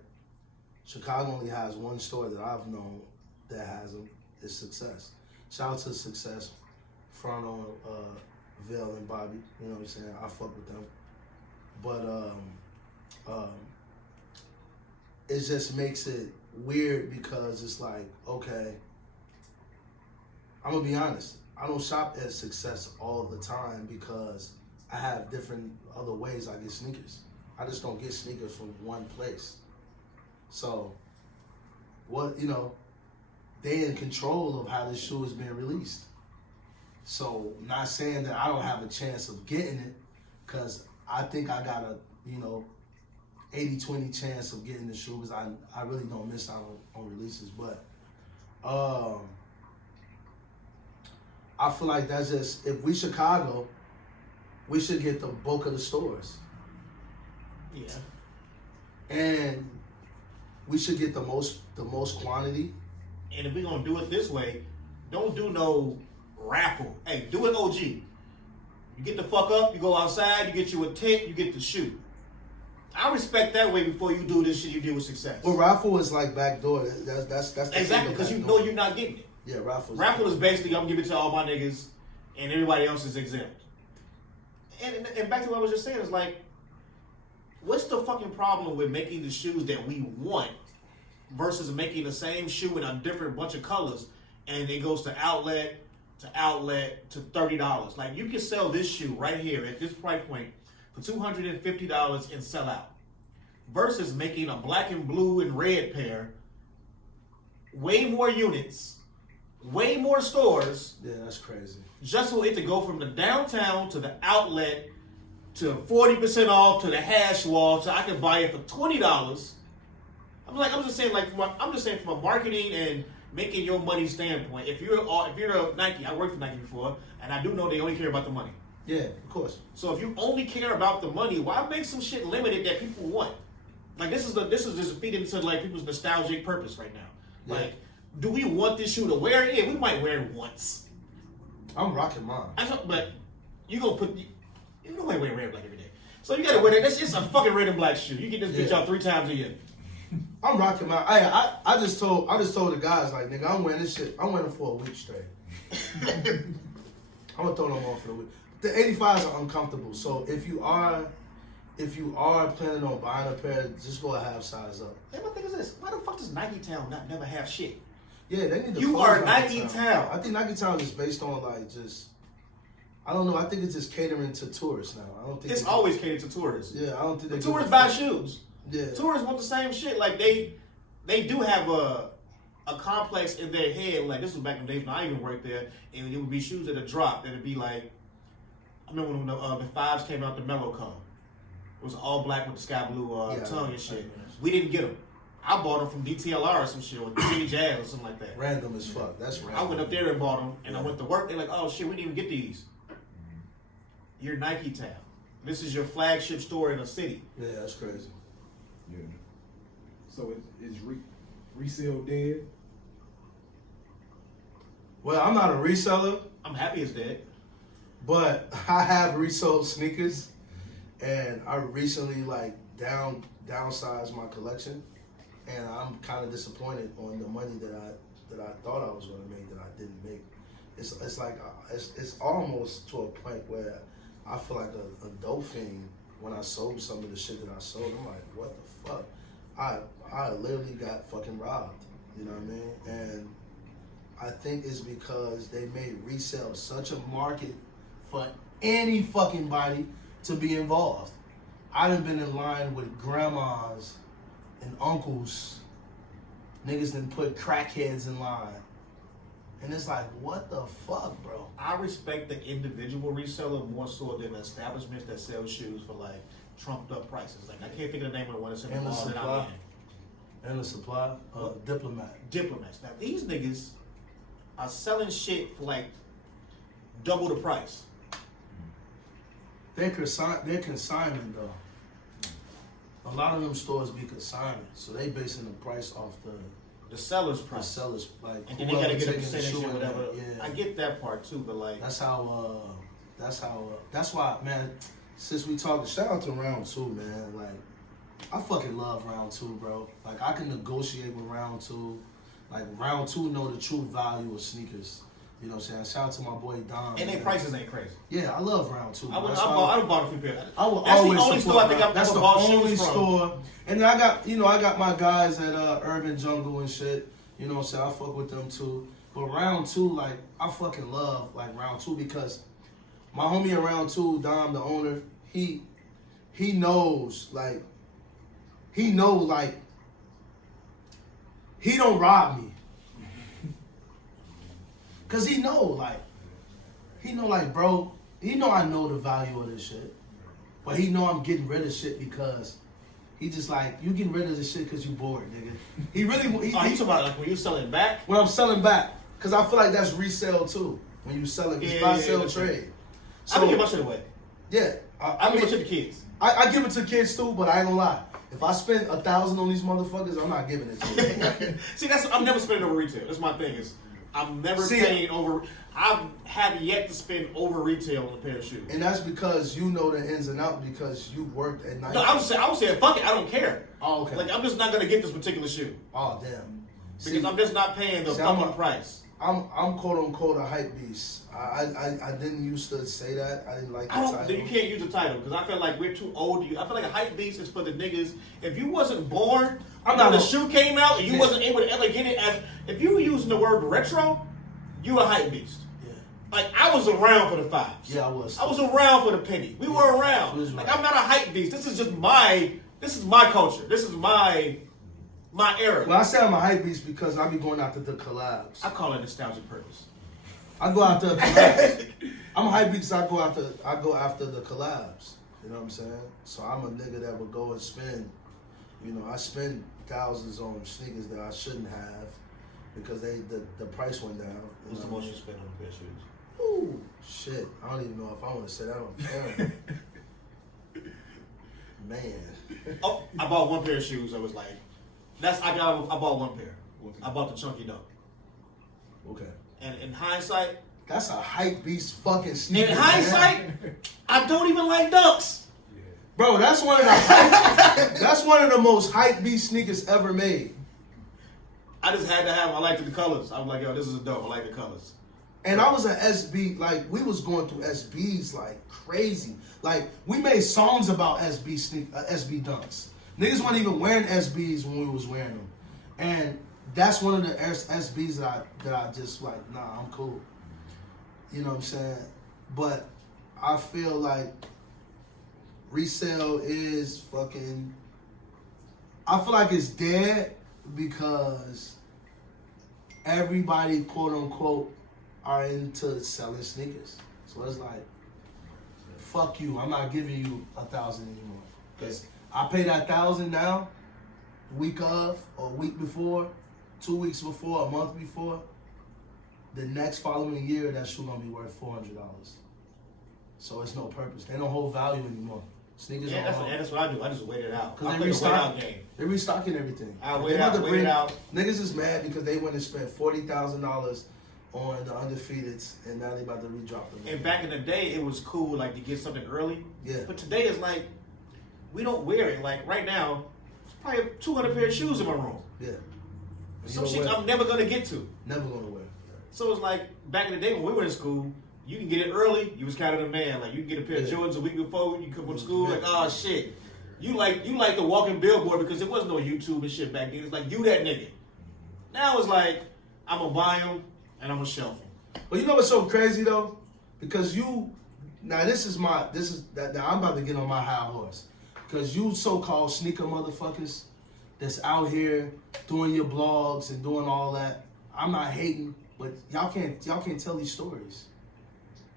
Chicago only has one store that I've known that has them. It's Success. Shout out to Success, Frono, Vail, and Bobby. You know what I'm saying? I fuck with them. But it just makes it weird because it's like, okay, I'm gonna be honest. I don't shop at Success all the time because I have different other ways I get sneakers. I just don't get sneakers from one place. So, they in control of how this shoe is being released. So, not saying that I don't have a chance of getting it, because I think I got a, 80-20 chance of getting the shoe because I really don't miss out on releases. But I feel like that's just, if we Chicago, we should get the bulk of the stores. Yeah. And we should get the most quantity. And if we're gonna do it this way, don't do no raffle. Hey, do it OG. You get the fuck up, you go outside, you get you a tent, you get the shoe. I respect that way before you do this shit you did with Success. Well, raffle is like backdoor. That's the exactly, because you know you're not getting it. Yeah, raffle. Raffle is basically, I'm giving it to all my niggas, and everybody else is exempt. And back to what I was just saying, is like, what's the fucking problem with making the shoes that we want versus making the same shoe in a different bunch of colors, and it goes to outlet to $30? Like, you can sell this shoe right here at this price point for $250 and sell out, versus making a black and blue and red pair, way more units, way more stores. Yeah, that's crazy. Just for it to go from the downtown to the outlet to 40% off to the hash wall, so I can buy it for $20. I'm just saying from a marketing and making your money standpoint. If you're a Nike, I worked for Nike before, and I do know they only care about the money. Yeah, of course. So if you only care about the money, why make some shit limited that people want? Like, this is just feeding into like people's nostalgic purpose right now. Yeah. Like, do we want this shoe to wear it? Yeah, we might wear it once. I'm rocking mine. But you don't wear red and black every day. So you gotta wear that. That's just a fucking red and black shoe. You get this bitch out 3 times a year. I'm rocking mine. I just told the guys, like, nigga, I'm wearing this shit. I'm wearing it for a week straight. I'm gonna throw them on for the week. The 85s are uncomfortable. So if you are planning on buying a pair, just go a half size up. Hey, my thing is this: why the fuck does Nike Town not never have shit? Yeah, they need to. You are Nike Town. I think Nike Town is based on like just. I don't know. I think it's just catering to tourists now. I don't think it's always catered to tourists. Yeah, I don't think they. Tourists buy shoes. Yeah. Tourists want the same shit. Like they do have a complex in their head. Like, this was back in the days when I even worked there, and it would be shoes that would drop. That'd be like, I remember when the fives came out, the mellow color. It was all black with the sky blue tongue and shit. We didn't get them. I bought them from DTLR or some shit, or Jimmy Jazz or something like that. Random as fuck. That's random. I went up there and bought them, and I went to work. They're like, "Oh shit, we didn't even get these. You're Nike Town. This is your flagship store in a city." Yeah, that's crazy. Yeah. So is resale dead? Well, I'm not a reseller, I'm happy it's dead. but I have resold sneakers, and I recently like downsized my collection, and I'm kind of disappointed on the money that I thought I was going to make that I didn't make. It's like it's almost to a point where I feel like a dope fiend when I sold some of the shit that I sold. I'm like, what the fuck? I literally got fucking robbed. You know what I mean? And I think it's because they made resale such a market for any fucking body to be involved. I done been in line with grandmas and uncles. Niggas done put crackheads in line. And it's like, what the fuck, bro? I respect the individual reseller more so than the establishments that sell shoes for like trumped up prices. Like I can't think of the name of the one that's in the And the mall that I'm supply. in. And the supply, Diplomat. Diplomats. Now these niggas are selling shit for like double the price. They're consignment though. A lot of them stores be consignment, so they basing the price off The seller's the price. sellers, like And then they whoever gotta get a taking the percentage shoe or in whatever. there, yeah. I get that part too, but like That's why, man, since we talked, shout out to round two, man. Like, I fucking love round two, bro. Like, I can negotiate with round two. Like, round two know the true value of sneakers. You know what I'm saying? Shout out to my boy Don. and their man. prices ain't crazy. Yeah, I love round two. I bro. bought a few pairs. I will That's the always only support, store I think bro. I've That's ever the bought only shoes from. store. And then I got my guys at Urban Jungle and shit. You know what I'm saying? I fuck with them too. But round two, like, I fucking love like round two because my homie in round two, Dom, the owner, he knows like he don't rob me. Cause he know like bro, he know I know the value of this shit. But he know I'm getting rid of shit because he just like, you getting rid of this shit because you bored, nigga. He really, You talking about like when you selling back? when I'm selling back. Because I feel like that's resale too. When you selling, it's buy, sell, that's trade. right. So, I don't give my shit away. yeah. I give my shit to kids. I give it to kids too, but I ain't gonna lie. If I spend 1,000 on these motherfuckers, I'm not giving it to you. See, I'm never spending over retail. That's my thing. Is I'm never paying over. I have yet to spend over retail on a pair of shoes. And that's because you know the ins and outs because you worked at night. No, I would say, fuck it. I don't care. Oh, okay. Like I'm just not gonna get this particular shoe Oh, damn. because I'm just not paying the fucking price. I'm quote unquote a hype beast. I didn't used to say that. I didn't like the title. You can't use the title because I feel like we're too old. I feel like a hype beast is for the niggas. If you wasn't born when the shoe came out and you wasn't able to ever get it as, if you were using the word retro, you a hype beast. Yeah. Like I was around for the fives. Yeah, I was. I was around for the penny. We were around. Like I'm not a hype beast. This is just my culture. This is my era. Well, I say I'm a hype beast because I be going after the collabs. I call it nostalgic purpose. I go after the collabs. I'm a hype beast. I go after the collabs. You know what I'm saying? So I'm a nigga that would go and spend. You know, I spend thousands on sneakers that I shouldn't have because the price went down. What's the most you spend on a pair of shoes? Ooh, shit. I don't even know if I want to say that on camera. Man. Oh, I bought one pair of shoes. I was like, I bought one pair. I bought the Chunky Dunk. Okay. And in hindsight, That's a hype beast fucking sneaker. in hindsight, man. I don't even like dunks. Bro, that's one of the most hype beast sneakers ever made. I just had to have. I liked the colors. I was like, yo, this is a dope. I like the colors. And I was an SB, like, we was going through SBs like crazy. Like, we made songs about SB dunks. Niggas weren't even wearing SBs when we was wearing them. And that's one of the SBs that I just like, nah, I'm cool. You know what I'm saying? But I feel like resale is fucking, I feel like it's dead because everybody, quote unquote, are into selling sneakers. So it's like, fuck you, I'm not giving you 1,000 anymore. Because I pay that 1,000 now, week of, or a week before, 2 weeks before, a month before, the next following year, that shoe gonna be worth $400. So it's no purpose. They don't hold value anymore. Sneakers Yeah, don't hold. that's what I do. I just wait it out. Because I they play the wait out restock. game. They restocking everything. I wait it out. Niggas is mad because they went and spent $40,000 on the undefeateds, and now they about to redrop them. And back in the day, it was cool like to get something early. Yeah. But today it's like we don't wear it. Like right now, there's probably 200 pair of shoes in my room. Yeah. Some shit I'm never gonna get to. Never gonna wear. So it's like back in the day when we were in school, you can get it early. You was kind of the man. Like you can get a pair of Jordans a week before you come from school. Like oh shit, you like the walking billboard because there was no YouTube and shit back then. It's like you that nigga. Now it's like I'm gonna buy them and I'm gonna shelf them. But you know what's so crazy though? Because now I'm about to get on my high horse. Because you so-called sneaker motherfuckers that's out here doing your blogs and doing all that. I'm not hating, but y'all can't tell these stories.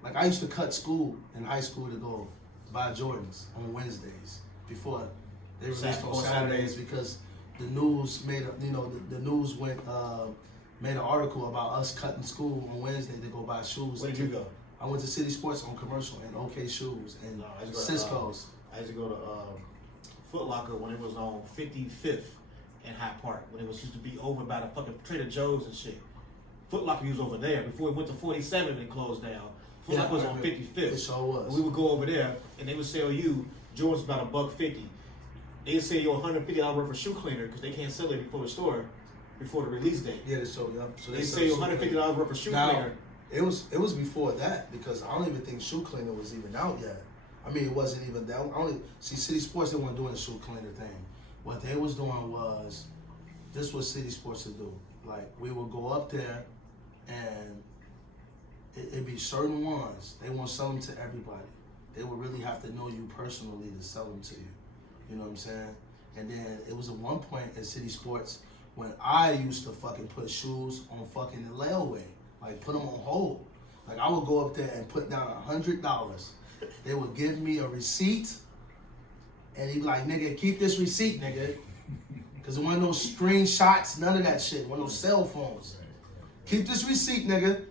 Like I used to cut school in high school to go buy Jordans on Wednesdays before they released on Saturdays because the news made the news went made an article about us cutting school on Wednesday to go buy shoes. Where did you go? I went to City Sports on Commercial and OK Shoes and Cisco's. I used to go to Foot Locker when it was on 55th in Hyde Park when it was used to be over by the fucking Trader Joe's and shit. Foot Locker was over there before it went to 47 and closed down. Foot Locker was on 55th. It sure was. We would go over there and they would sell you Jordans about $1.50. They would sell you $150 worth of shoe cleaner because they can't sell it before the store, before the release date. Yeah, so they sell you $150 worth of shoe cleaner. It was before that because I don't even think shoe cleaner was even out yet. I mean, it wasn't even that. City Sports, they weren't doing the shoe cleaner thing. What they was doing was, this was City Sports to do. Like, we would go up there and it'd be certain ones. They won't sell them to everybody. They would really have to know you personally to sell them to you. You know what I'm saying? And then it was at one point at City Sports when I used to fucking put shoes on fucking the layaway. Like, put them on hold. Like, I would go up there and put down $100. They would give me a receipt, and he'd be like, nigga, keep this receipt, nigga. Because there wasn't no screenshots, none of that shit. There wasn't no cell phones. Keep this receipt, nigga,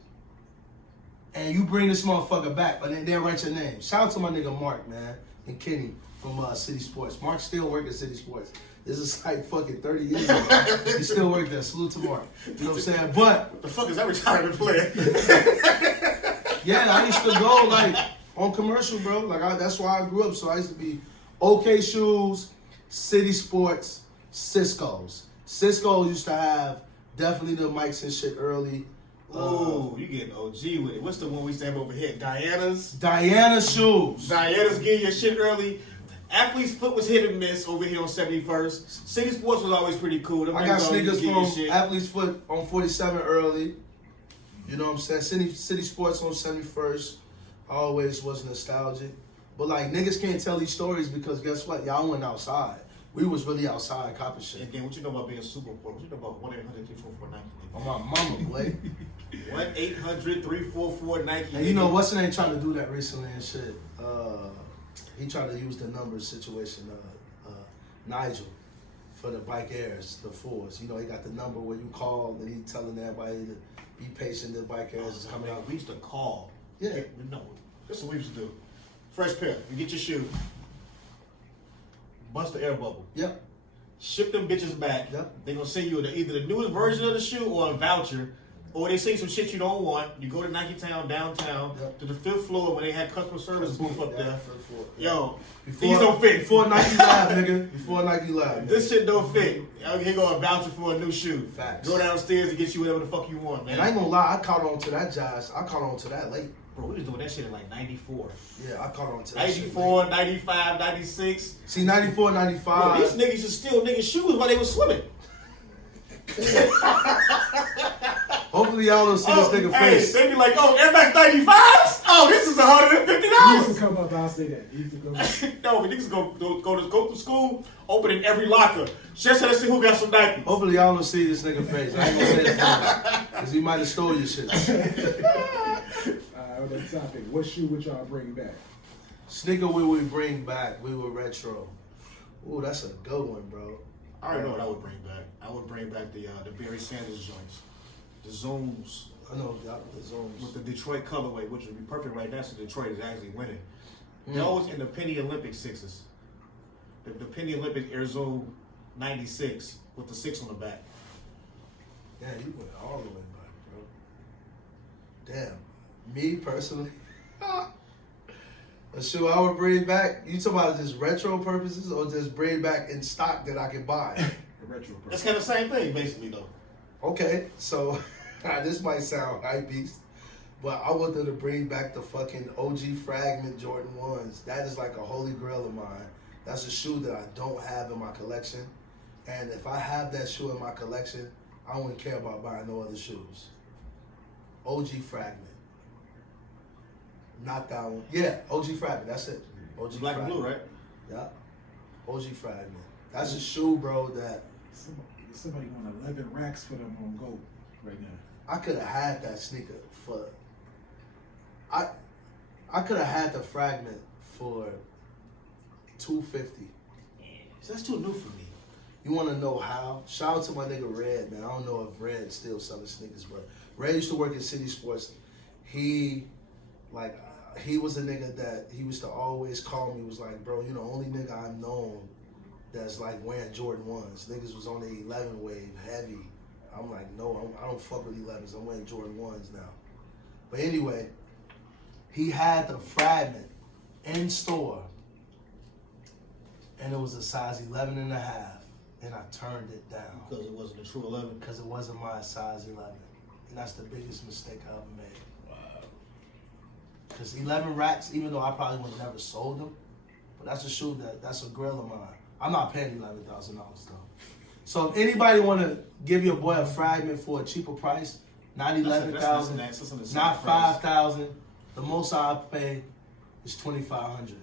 and you bring this motherfucker back. But then they'll write your name. Shout out to my nigga Mark, man, and Kenny from City Sports. Mark still works at City Sports. This is like fucking 30 years ago. He still works there. Salute to Mark. You know what I'm saying? But what the fuck is that retirement plan? yeah, I used to go like on Commercial, bro. Like that's why I grew up. So I used to be OK Shoes, City Sports, Cisco's. Cisco used to have definitely the mics and shit early. Ooh, you getting OG with it. What's the one we stand over here? Diana's shoes. Diana's getting your shit early. Athlete's Foot was hit and miss over here on 71st. City Sports was always pretty cool. I got sneakers from Athlete's Foot on 47 early. You know what I'm saying? City Sports on 71st. Always was nostalgic. But like niggas can't tell these stories because guess what? Y'all went outside. We was really outside copping shit. And then what you know about being super poor? What you know about 1-800-344-NIKE? On my mama, boy. 1-800-344-NIKE. And you know what's the name trying to do that recently and shit? He tried to use the numbers situation, Nigel, for the bike airs, the fours. You know, he got the number where you call and he telling everybody to be patient, the bike airs is coming out. We used to call. Yeah. No, this is what we used to do. Fresh pair, you get your shoe, bust the air bubble. Yep. Ship them bitches back. Yep. They're gonna send you either the newest version of the shoe or a voucher. Or they say some shit you don't want. You go to Nike Town downtown to the 5th floor when they had customer service booth up there. Yo, these don't fit. Before Nike Live, nigga. Before Nike Live. This shit don't fit. Here go a voucher for a new shoe. Facts. Go downstairs and get you whatever the fuck you want, man. And I ain't gonna lie, I caught on to that, Josh. I caught on to that late. Bro, we was doing that shit in like 94. Yeah, I caught on to that 94, 95, 96. See, 94, 95. Bro, these niggas used to steal niggas' shoes while they was swimming. Hopefully y'all don't see this nigga face. They be like, oh, everybody's 95s? Oh, this is $150. He used to come up, I'll say that. He used to go. No, but niggas go to school, opening every locker. Just so to see who got some Nikes. Hopefully y'all don't see this nigga face. I ain't gonna say his name. Because he might have stole your shit. On that topic, what shoe would y'all bring back? Sneaker we would bring back, we were retro. Ooh, that's a good one, bro. I already know what I would bring back. I would bring back the Barry Sanders joints, the Zooms. I know the Zooms with the Detroit colorway, which would be perfect right now. So Detroit is actually winning. Those in the Penny Olympic sixes, the Penny Olympic Air Zoom 96 with the 6 on the back. Yeah, you went all the way back, bro. Damn. Me personally, a shoe I would bring back. You talking about just retro purposes or just bring back in stock that I can buy? Retro purpose. That's kind of the same thing, basically, though. Okay, so this might sound hype beast, but I want them to bring back the fucking OG Fragment Jordan 1s. That is like a holy grail of mine. That's a shoe that I don't have in my collection. And if I have that shoe in my collection, I wouldn't care about buying no other shoes. OG Fragment. Not that one. Yeah, OG Fragment, that's it. OG Black Fragment. and blue, right? Yeah. OG Fragment. That's a shoe, bro, that Somebody want 11 racks for them on GOAT right now. I could have had that sneaker for. I could have had the Fragment for $250. So that's too new for me. You want to know how? Shout out to my nigga Red, man. I don't know if Red still selling sneakers, but Red used to work at City Sports. He was a nigga that he used to always call me. Was like, bro, you the only nigga I've known that's like wearing Jordan 1s. Niggas was on the 11 wave, heavy. I'm like, no, I don't fuck with 11s. I'm wearing Jordan 1s now. But anyway, he had the Fragment in store, and it was a size 11 and a half, and I turned it down. Because it wasn't a true 11. Because it wasn't my size 11. And that's the biggest mistake I ever made. Wow. Because 11 racks, even though I probably would have never sold them, but that's a shoe that's a grill of mine. I'm not paying $11,000 though. So if anybody want to give your boy a Fragment for a cheaper price, not $11,000, not $5,000, the most I'll pay is $2,500,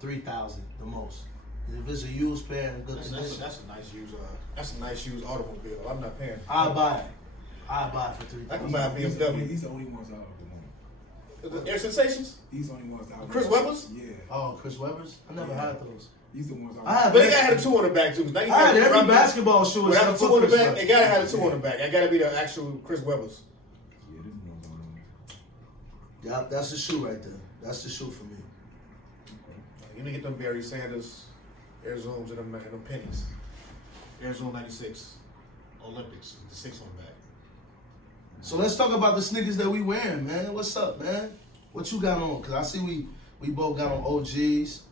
$3,000, the most. And if it's a used pair in good condition, That's a nice used automobile. I'm not paying. I'll buy it. I'll buy it for $3,000. I can buy a BMW. These the only ones out at the moment. The Air Sensations? These the only ones out. Chris Webber's? Yeah. Oh, Chris Webber's? I never had those. These the ones out. I have But they gotta have a 2 on the back too. I had every basketball shoe Without the except 2 for on the Chris back, Webber. it gotta have a 2 on the back. It gotta be the actual Chris Webber's. Yeah, this is no going Yeah, that's the shoe right there. That's the shoe for me. You need to get them Barry Sanders Air Zooms and them pennies. Air Zoom 96 Olympics with the 6 on the back. So let's talk about the sneakers that we wearing, man. What's up, man? What you got on? Cause I see we both got on OGs.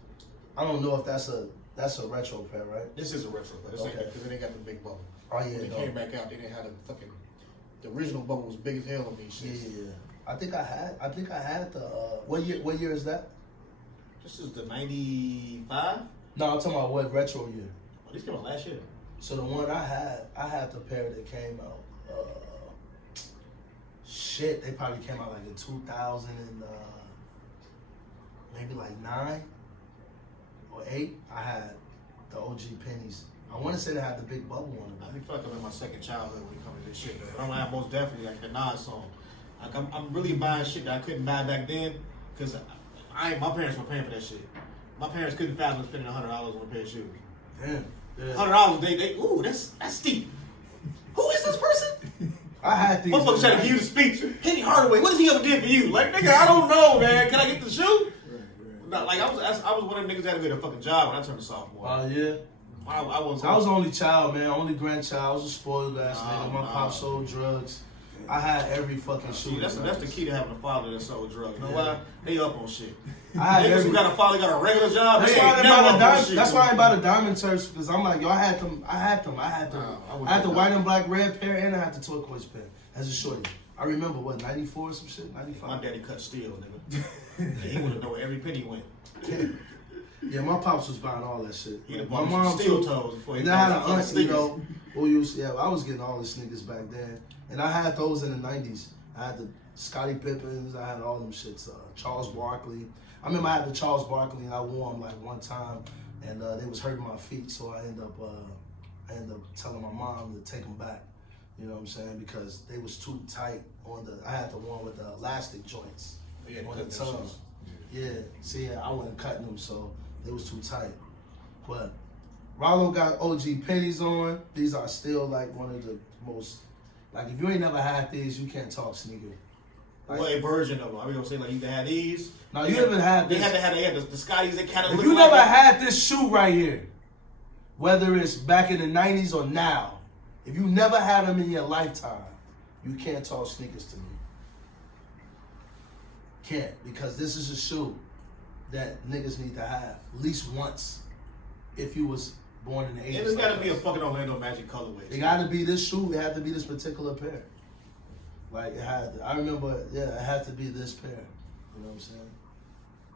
I don't know if that's a retro pair, right? This is a retro, but this ain't Okay. because it ain't got the big bubble. Oh yeah, When it no. came back out, they didn't have the original bubble was big as hell on these Yeah, shits. yeah. I think I had the what year is that? This is the 95. No, I'm talking about what retro year. Oh, these came out last year. So the one I had the pair that came out. Shit, they probably came out like in 2000 and maybe like 9 or 8. I had the OG pennies. I want to say they had the big bubble on I them. feel like I'm in my second childhood when it comes to this shit. But I'm like, most definitely like the Nas song. Like I'm really buying shit that I couldn't buy back then because my parents were paying for that shit. My parents couldn't fathom spending $100 on a pair of shoes. Damn. Yeah. $100, they ooh, that's steep. Who is this person? I had these. Motherfucker trying to give you the speech. Penny Hardaway, what has he ever did for you? Like, nigga, I don't know, man. Can I get the shoe? No, like I was one of them niggas that had to get a fucking job when I turned a sophomore. Oh yeah. I was the only child, man. Only grandchild. I was a spoiled ass nigga. My nah. pop sold drugs. I had every fucking shoe. See, that's the key to having a father that sold drugs. You know Yeah. why? They up on shit. I had Niggas every. who got a father got a regular job. That's they why ain't I never bought up a on diamond. shit. That's why I bought a diamond turf because I'm like, yo, I had them. I had I the white and black red pair and I had the turquoise pair as a shorty. I remember what 94 or some shit, 95. My daddy cut steel, nigga. He would have known where every penny went. Yeah, my pops was buying all that shit. He done My bought mom steel too. toes before he And I had an bought aunt, sneakers. you know, who used. Yeah, I was getting all the sneakers back then, and I had those in the '90s. I had the Scottie Pippins. I had all them shits. Charles Barkley. I remember I had the Charles Barkley, and I wore them like one time, and they was hurting my feet, so I ended up telling my mom to take them back. You know what I'm saying? Because they was too tight on the. I had the one with the elastic joints Yeah, on the cut them tongue. shits. Yeah, see, I wasn't cutting them, so they was too tight. But Rollo got OG pennies on. These are still like one of the most, like if you ain't never had these, you can't talk sneaker. Like, What a version of them? Are we gonna say like you can have these? now you haven't had They this. haven't had the Scotties that kind of If look you like never it. had this shoe right here, whether it's back in the 90s or now, if you never had them in your lifetime, you can't talk sneakers to me. Can't, because this is a shoe that niggas need to have at least once if you was born in the 80s. And it's gotta like be a us. fucking Orlando Magic colorway. It gotta be this shoe, it had to be this particular pair. Like it had to, I remember, it had to be this pair. You know what I'm saying?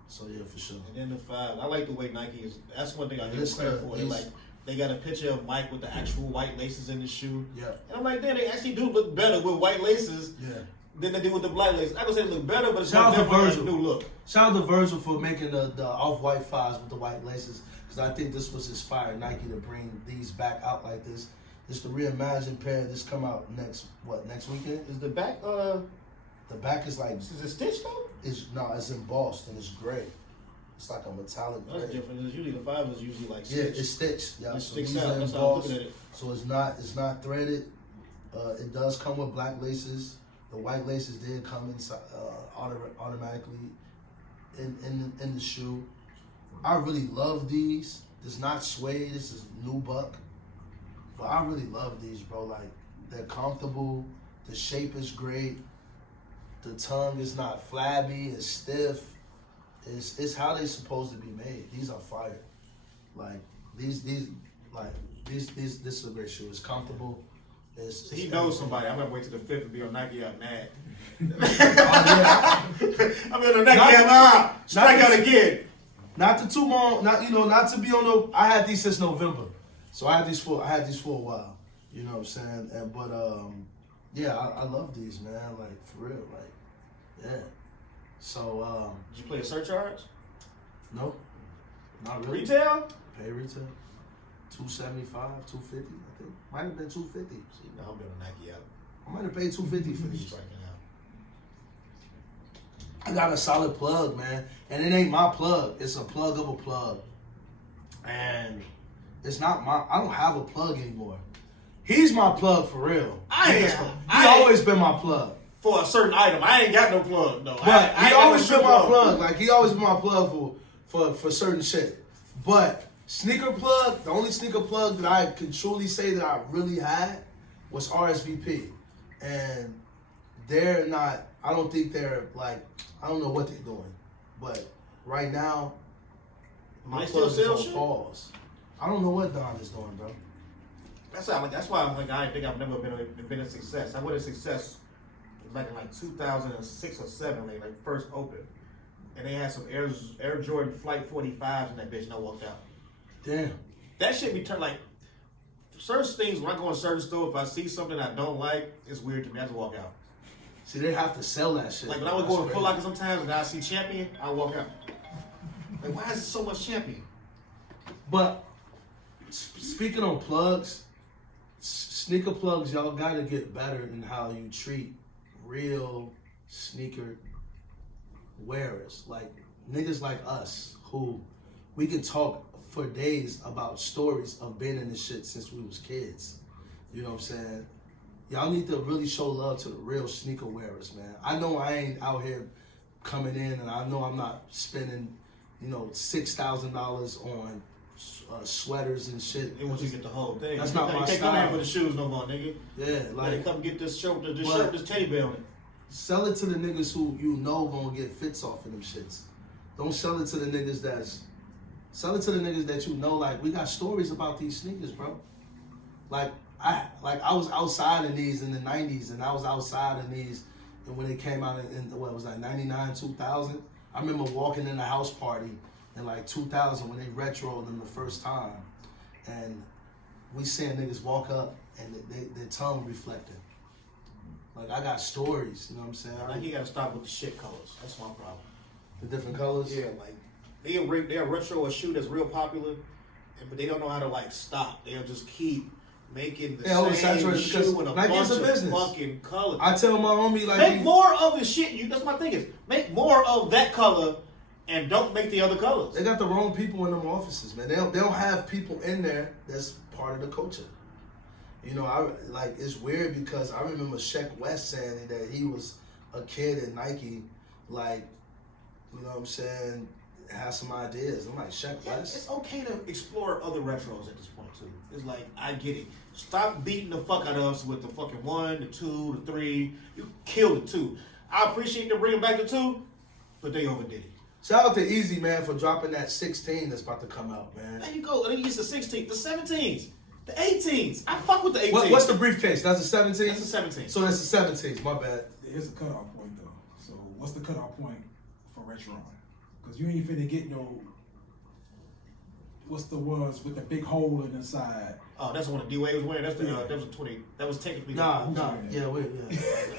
So yeah, for sure. And then the 5, I like the way Nike is. That's one thing I give It's credit the- for. They like they got a picture of Mike with the actual white laces in the shoe. Yeah. And I'm like, damn, they actually do look better with white laces Yeah. than they do with the black laces. I would say they look better, but it's Shout out to definitely a Virgil. new look. Shout out to Virgil for making the off-white 5s with the white laces, because I think this was inspired Nike to bring these back out like this. It's the reimagined pair. This come out next weekend? Is the back The back is like, is it stitched though? it's embossed and it's gray. It's like a metallic That's gray. different. It's usually the 5 is usually like Yeah, stitched. it's stitched. Yeah, It so sticks these out. are That's how I'm embossed. looking at it. So it's not threaded. It does come with black laces. The white laces did come inside automatically in the shoe. I really love these. It's not suede. This is nubuck. But I really love these, bro. Like, they're comfortable. The shape is great. The tongue is not flabby. It's stiff. It's how they're supposed to be made. These are fire. Like this is a great shoe. It's comfortable. He knows somebody. I'm gonna wait till the 5th and be on Nike out mad. yeah. I'm in the Nike out. Strike out again. Not to too long. Not to be on the. I had these since November, so I had these for a while. You know what I'm saying? But yeah, I love these, man. Like for real, like yeah. So Did you play a surcharge? nope, not really. Retail? Pay retail, $275, $250. I think might have been $250. See, no, I'm on Nike out. I might have paid $250 for these. Striking out. I got a solid plug, man. And it ain't my plug. It's a plug of a plug. And it's not I don't have a plug anymore. He's my plug for real. He always been my plug. For a certain item. I ain't got no plug, though. But I he always been my plug. Like, he always been my plug for certain shit. But sneaker plug, the only sneaker plug that I can truly say that I really had was RSVP. And they're not, I don't think they're like, I don't know what they're doing. But right now, my They still plug is sell on shit? pause. I don't know what Don is doing, bro. That's why I'm like, I think I've never been a success. I was a success like in 2006 or 7, like first opened. And they had some Air Jordan Flight 45s in that bitch, and I walked out. Damn. That shit be turned like certain things. When I go in certain store, if I see something I don't like, it's weird to me. I just walk out. See, they have to sell that shit. Like when I would go to Foot Locker sometimes, and I see Champion, I walk out. Like, why is it so much Champion? But speaking on plugs, sneaker plugs, y'all gotta get better in how you treat real sneaker wearers. Like niggas like us who we can talk for days about stories of being in this shit since we was kids. You know what I'm saying? Y'all need to really show love to the real sneaker wearers, man. I know I ain't out here coming in, and I know I'm not spending, $6,000 on sweaters and shit. They want you to get the whole thing. That's not my You can't come in style. for the shoes no more, nigga. Yeah, Like, like come get this shirt, But- this teddy bear on it. sell it to the niggas who you know gonna get fits off of them shits. Don't sell it to the niggas that you know, like, we got stories about these sneakers, bro. Like I was outside in these in the 90s, and I was outside in these, and when they came out in what was that, 99, 2000? I remember walking in a house party in like 2000 when they retroed them the first time, and we seeing niggas walk up and their tongue reflecting. Like, I got stories, you know what I'm saying? Like, you gotta stop with the shit colors. That's my problem. The different colors. Yeah, like they'll retro a shoe that's real popular, but they don't know how to like stop. They'll just keep making the same oversaturated shoe in a Nike bunch is a of business. fucking colors. I tell my homie, like, Make more of the shit. That's my thing is make more of that color and don't make the other colors. They got the wrong people in them offices, man. They don't have people in there that's part of the culture. You know, it's weird because I remember Sheck West saying that he was a kid at Nike, like, you know what I'm saying, have some ideas. I'm like, Sheck West? It's okay to explore other retros at this point, too. It's like, I get it. Stop beating the fuck out of us with the fucking 1, the 2, the 3. You killed the 2. I appreciate them bringing back the 2, but they overdid it. Shout out to Easy, man, for dropping that 16 that's about to come out, man. There you go. I think it's the 16th, the 17th, the 18th. I fuck with the 18th. What's the briefcase? That's the 17th? That's the 17th. So that's the 17th, my bad. Here's a cutoff point though. So what's the cutoff point for Retron? Because you ain't finna get no. What's the ones with the big hole in the side? Oh, that's the one that D-Wade was wearing. That's the that was a 20. That was technically Nah. Yeah.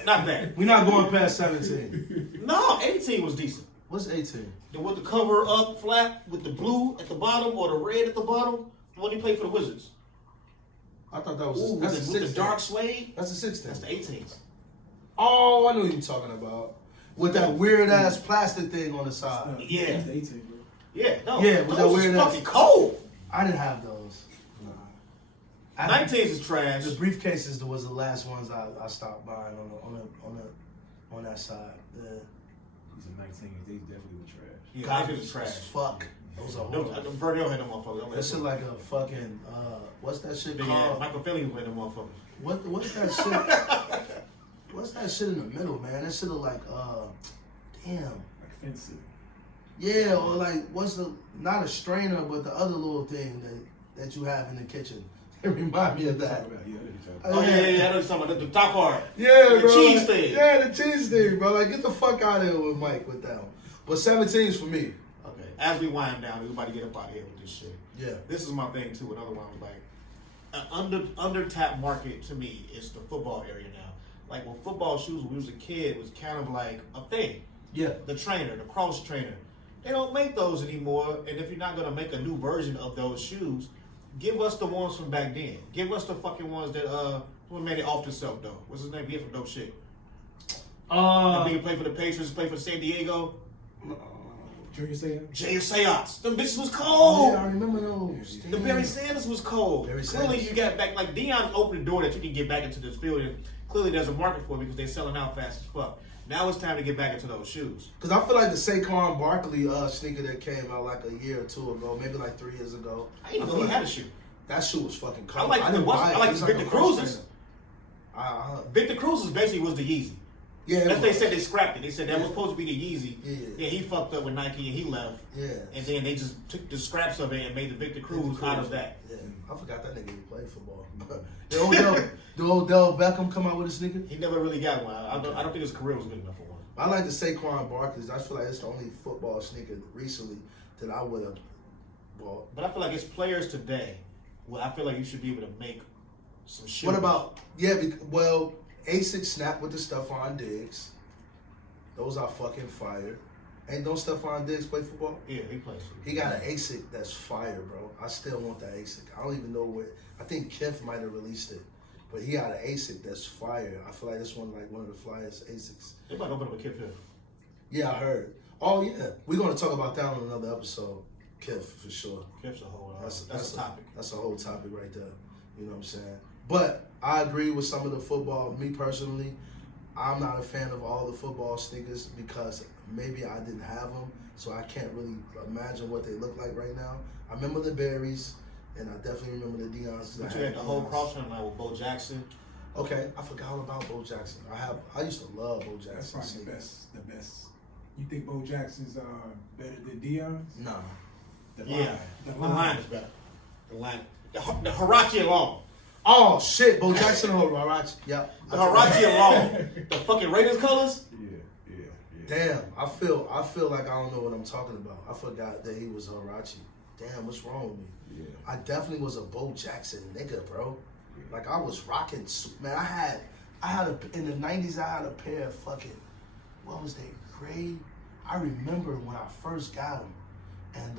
not that. We're not going past 17. No, 18 was decent. What's 18? The with the cover up flat with the blue at the bottom or the red at the bottom. The one he played for the Wizards. I thought that was Ooh, that's with the the 16th. dark suede. That's the 16th. That's the 18th. Oh, I know what you're talking about. With that weird ass plastic thing on the side. Yeah. It's the 18, bro. Yeah, no. Yeah, with that those weird was ass- fucking cold. I didn't have those. Nah. 19s is trash. The briefcases was the last ones I stopped buying on that side. Yeah. These are 19. They definitely were trash. Yeah, God, 19s is trash. fuck. Those are horrible. Verdell had them motherfuckers. That shit like a fucking what's that shit Yeah, called? Michael Finley was wearing them motherfuckers. What's that shit? What's that shit in the middle, man? That shit look like damn. Like fencing. Yeah, or like what's the not a strainer, but the other little thing that you have in the kitchen. It remind me of that. Oh yeah, I know you're talking about the top part. Yeah, the bro. cheese thing. Yeah, the cheese thing, bro. Like get the fuck out of here with Mike with that one. But 17's for me. Okay, as we wind down, we about to get up out of here with this shit. Yeah. This is my thing too. Another one was like an under-tapped market to me is the football area now. Like when football shoes when we was a kid was kind of like a thing. Yeah. The trainer, the cross trainer. They don't make those anymore. And if you're not gonna make a new version of those shoes, give us the ones from back then. Give us the fucking ones that who made it off the shelf though. What's his name? He had some dope shit. That nigga played for the Pacers, played for San Diego. Junior Seau? Jay Seance. Them bitches was cold. Yeah, I remember those. The Barry Sanders was cold. Barry Clearly, Sanders. you got back like Deion opened the door that you can get back into this field, and clearly there's a market for it because they're selling out fast as fuck. Now it's time to get back into those shoes. Because I feel like the Saquon Barkley sneaker that came out like a year or two ago, maybe like 3 years ago. I didn't feel know he like had a shoe. that shoe was fucking cold. I like the didn't buy it. I like It was Victor a Cruz's. cross-trainer. Victor Cruz's basically was the Yeezy. Yeah, it That's they was. said they scrapped it. They said that Yeah. was supposed to be the Yeezy. Yeah. He fucked up with Nike and he left. Yeah. And then they just took the scraps of it and made the Victor Cruz out of that. Yeah, I forgot that nigga even played football. Did Odell Beckham come out with a sneaker? He never really got one. I don't think his career was good enough for one. I like the Saquon Barkley's. I feel like it's the only football sneaker recently that I would have bought. But I feel like it's players today. Well, I feel like you should be able to make some shoes. What about ASIC Snap with the Stephon Diggs. Those are fucking fire. Ain't don't Stephon Diggs play football? Yeah, he plays. He got an ASIC that's fire, bro. I still want that ASIC. I don't even know where. I think Kif might have released it, but he got an ASIC that's fire. I feel like this one of the flyest ASICs. They might open up a Kip here. Yeah, I heard. Oh yeah, we're gonna talk about that on another episode. Kif for sure. Kip's a whole. That's a topic. That's a whole topic right there. You know what I'm saying? But I agree with some of the football. Me personally, I'm not a fan of all the football sneakers because maybe I didn't have them, so I can't really imagine what they look like right now. I remember the Berries, and I definitely remember the Deons. But you had the whole cross-train line with Bo Jackson. Okay, I forgot all about Bo Jackson. I used to love Bo Jackson. That's probably sneakers. the best. You think Bo Jackson's better than Dion's? Nah. The line is better. The line. The Hirachi alone. Oh shit, Bo Jackson or Harachi? Yep. The Hirachi alone. The fucking Raiders colors. Yeah. Damn, I feel like I don't know what I'm talking about. I forgot that he was Harachi. Damn, what's wrong with me? Yeah. I definitely was a Bo Jackson nigga, bro. Like I was rocking, man. I had in the '90s. I had a pair of fucking, what was they, gray? I remember when I first got them, and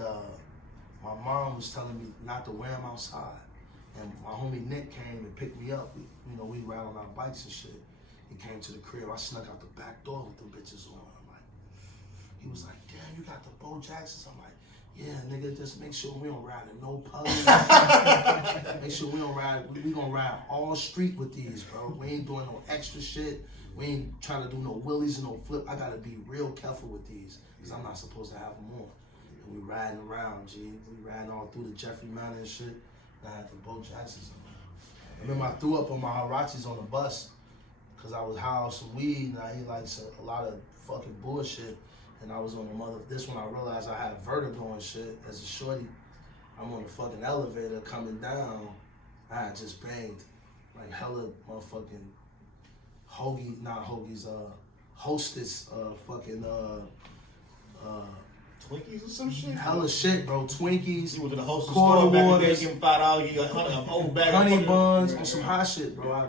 my mom was telling me not to wear them outside. And my homie Nick came and picked me up. We ride on our bikes and shit. He came to the crib. I snuck out the back door with them bitches on. I'm like, He was like, damn, you got the Bo Jacksons? I'm like, yeah, nigga, just make sure we don't ride in no pulleys. Make sure we don't ride, we gonna ride all street with these, bro. We ain't doing no extra shit. We ain't trying to do no wheelies and no flip. I gotta be real careful with these, because I'm not supposed to have them on. And we riding around, G. We riding all through the Jeffrey Mountain and shit. And I had the Bo Jacksons on. I remember I threw up on my Harachis on the bus, because I was high off some weed, and I ate like a lot of fucking bullshit. And I was on the this one I realized I had vertigo and shit. As a shorty, I'm on the fucking elevator coming down. I had just banged like hella motherfucking hostess, Twinkies or some shit? hella shit, bro. Twinkies, You went to the hostess quarter store back in the day, waters, give him $5, you got a whole bag of honey fucking- buns, on some hot shit, bro. I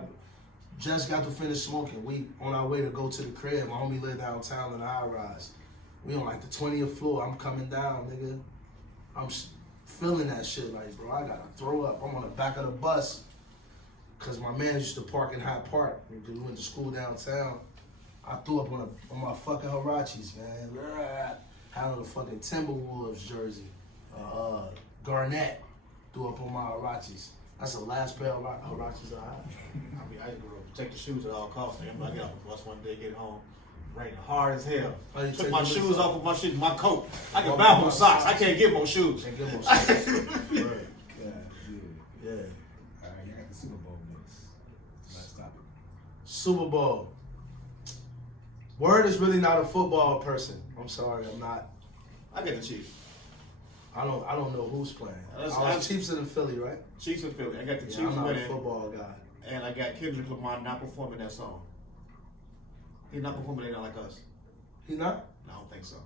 just got to finish smoking. We on our way to go to the crib. My homie lived downtown in the high rise. We on like the 20th floor. I'm coming down, nigga. I'm feeling that shit like, bro, I gotta throw up. I'm on the back of the bus, cause my man used to park in Hyde Park. We went to school downtown. I threw up on my fucking Harachis, man. Had on the fucking Timberwolves jersey. Garnett threw up on my Harachis. That's the last pair of Harachis I had. I used to protect the shoes at all costs. I get off the bus one day, get home, raining hard as hell. Oh, you Took take my your shoes boots off of my shit, my coat. I can buy more socks. I can't get more shoes. Can't get more shit. Right. Yeah. Yeah. All right, you got the Super Bowl next. Last topic. Super Bowl. Word is really not a football person. I'm sorry, I'm not. I get the Chiefs. I don't know who's playing. I- Chiefs are in Philly, right? Chiefs and Philly. I got the Yeah, Chiefs I'm not a winning, football guy. and I got Kendrick Lamar not performing that song. He's not performing it like us. He not? No, I don't think so.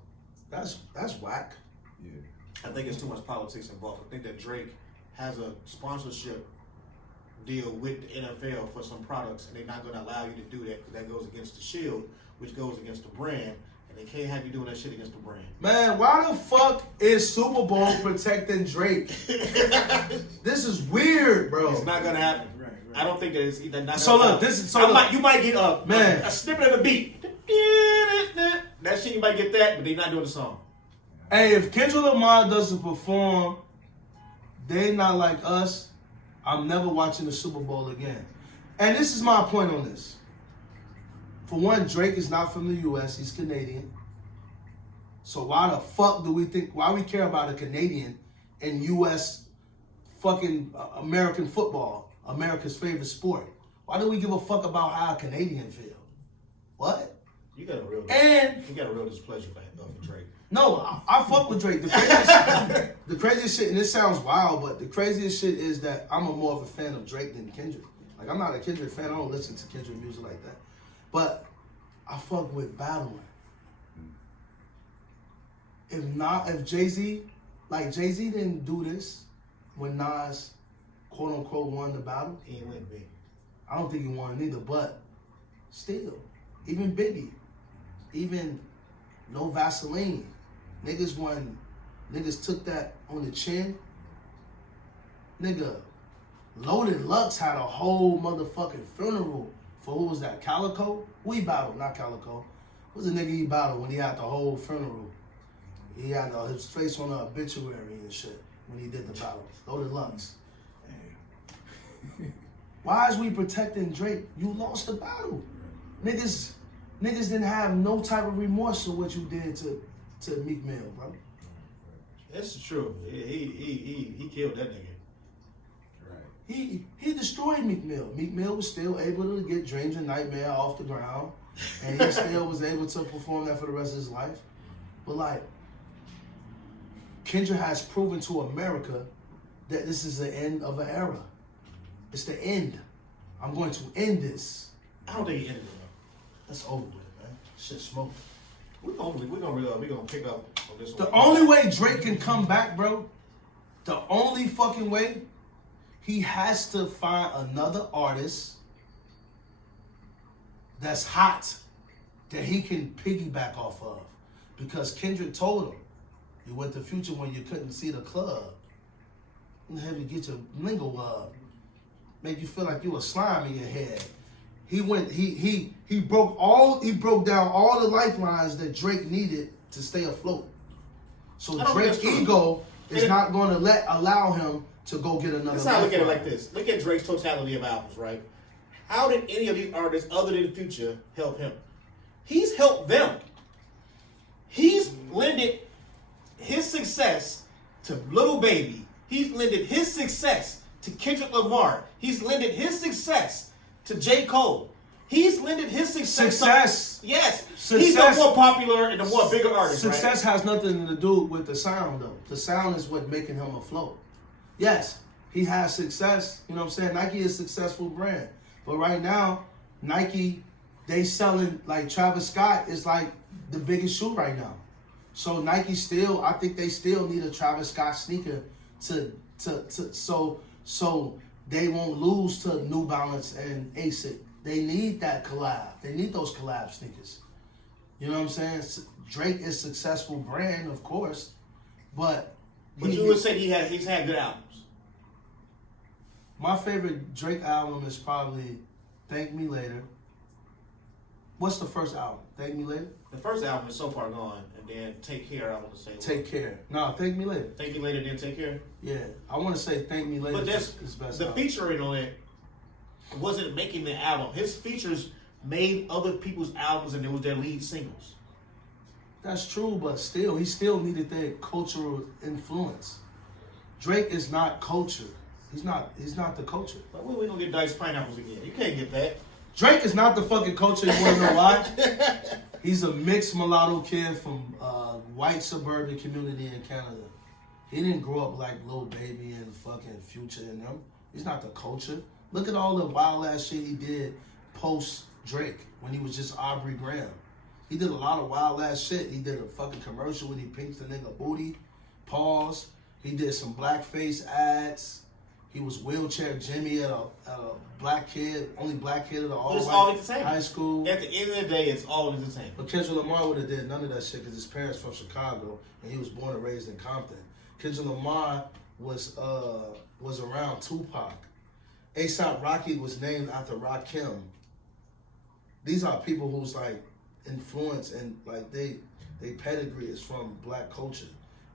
That's whack. Yeah. I think it's too much politics involved. I think that Drake has a sponsorship deal with the NFL for some products, and they're not going to allow you to do that because that goes against the shield, which goes against the brand, and they can't have you doing that shit against the brand. Man, why the fuck is Super Bowl protecting Drake? This is weird, bro. It's not going to happen. Right. I don't think that it's either not. So gonna look, happen. this is- so look. you might get Man. a snippet of the beat. That shit you might get that, but they're not doing the song. Hey, if Kendrick Lamar doesn't perform, they not like us. I'm never watching the Super Bowl again. And this is my point on this. For one, Drake is not from the U.S. He's Canadian. So why the fuck do we think, why we care about a Canadian in U.S. fucking American football, America's favorite sport? Why do we give a fuck about how a Canadian feel? What? You got a real displeasure for Drake. No, I fuck with Drake. The craziest shit, and this sounds wild, but the craziest shit is that I'm more of a fan of Drake than Kendrick. Like, I'm not a Kendrick fan. I don't listen to Kendrick music like that. But I fuck with battling. If Jay-Z, like Jay-Z didn't do this when Nas, quote unquote, won the battle. He ain't win big. I don't think he won neither, but still, even Biggie, even No Vaseline, niggas took that on the chin. Nigga, Loaded Lux had a whole motherfucking funeral for who was that, Calico? Who he battled, not Calico. Who's the nigga he battled when he had the whole funeral? He had his face on the obituary and shit when he did the battle. Loaded Lux. Why is we protecting Drake? You lost the battle. Niggas didn't have no type of remorse for what you did to Meek Mill, bro. That's true. He killed that nigga. He destroyed Meek Mill. Meek Mill was still able to get Dreams and Nightmare off the ground, and he still was able to perform that for the rest of his life. But like, Kendrick has proven to America that this is the end of an era. It's the end. I'm going to end this. I don't think he ended it though. That's over with, man. Shit smoke. We're gonna pick up on this one. The only way Drake can come back, bro, the only fucking way, he has to find another artist that's hot that he can piggyback off of. Because Kendrick told him, you went to Future when you couldn't see the club. And have you get your lingo up. Make you feel like you a slime in your head. He broke down all the lifelines that Drake needed to stay afloat. So I don't Drake's think that's ego is And- not going to allow him to go get another. Let's not look at it lifeline. like this. Look at Drake's totality of albums, right? How did any of these artists other than Future help him? He's helped them. He's lended his success to Lil Baby. He's lended his success to Kendrick Lamar. He's lended his success to J. Cole. He's lended his success. Success. He's the more popular and the more bigger artist. Success right? has nothing to do with the sound, though. The sound is what making him afloat. Yes, he has success. You know what I'm saying? Nike is a successful brand. But right now, Nike, they selling, like Travis Scott is like the biggest shoe right now. So Nike still, I think they still need a Travis Scott sneaker so they won't lose to New Balance and ASIC. They need that collab. They need those collab sneakers. You know what I'm saying? Drake is a successful brand, of course, but you would say he's had good albums. My favorite Drake album is probably Thank Me Later. What's the first album? Thank Me Later? The first album is So Far Gone, and then Take Care, I want to say. Take Care. No, Thank Me Later. Thank You Later, then Take Care. Yeah, I want to say Thank Me Later But is his best the album. featuring on it wasn't making the album. His features made other people's albums, and it was their lead singles. That's true, but still, he still needed that cultural influence. Drake is not culture. He's not the culture. But when we gonna get Diced Pineapples again? You can't get that. Drake is not the fucking culture. You want to know why? He's a mixed mulatto kid from white suburban community in Canada. He didn't grow up like Lil Baby and fucking Future and them. He's not the culture. Look at all the wild ass shit he did post Drake when he was just Aubrey Graham. He did a lot of wild ass shit. He did a fucking commercial when he pinks the nigga booty. Pause. He did some blackface ads. He was wheelchair Jimmy at a black kid, only black kid at an It's all all white the same. high school. At the end of the day, it's all the same. But Kendrick Lamar would have did none of that shit because his parents from Chicago and he was born and raised in Compton. Kendrick Lamar was around Tupac. A$AP Rocky was named after Rakim. These are people who's like influence and like they pedigree is from black culture.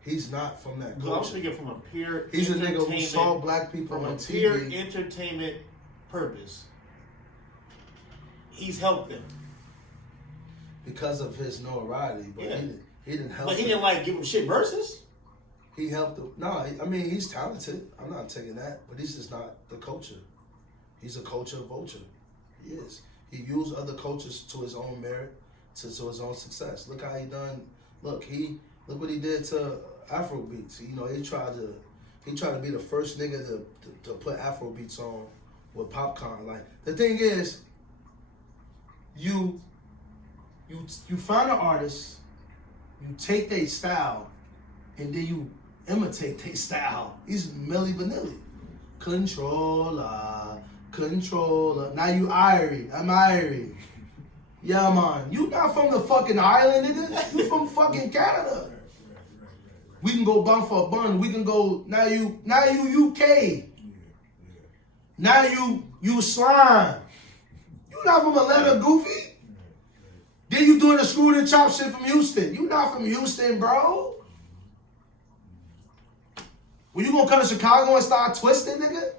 He's not from that But I was culture. thinking from a pure He's a nigga who entertainment- saw black people from on a pure TV. entertainment purpose. He's helped them. Because of his notoriety, but Yeah. he didn't help. But he them. didn't like give him shit verses. He helped them. No, I mean he's talented. I'm not taking that, but he's just not the culture. He's a culture vulture. He is. He used other cultures to his own merit, to his own success. Look how he done. Look what he did to Afrobeats. You know, he tried to be the first nigga to put Afrobeats on with Popcorn. Like the thing is, you find an artist, you take their style, and then you imitate their style. He's Milli Vanilli. Controller. Now you Irie. I'm Irie. Yeah, man. You not from the fucking island, nigga. You from fucking Canada. We can go bun for a bun. We can go, now you UK. Now you slime. You not from Atlanta, Goofy. Then you doing the screwed and chop shit from Houston. You not from Houston, bro. When you gonna come to Chicago and start twisting, nigga?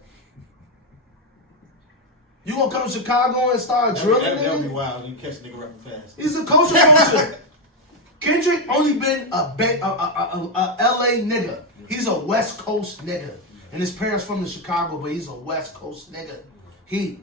You gonna come to Chicago and start drilling, That would be nigga? wild. You catch a nigga rapping fast. He's a culture vulture. Kendrick only been a LA nigga. He's a West Coast nigga. And his parents from the Chicago, but he's a West Coast nigga. He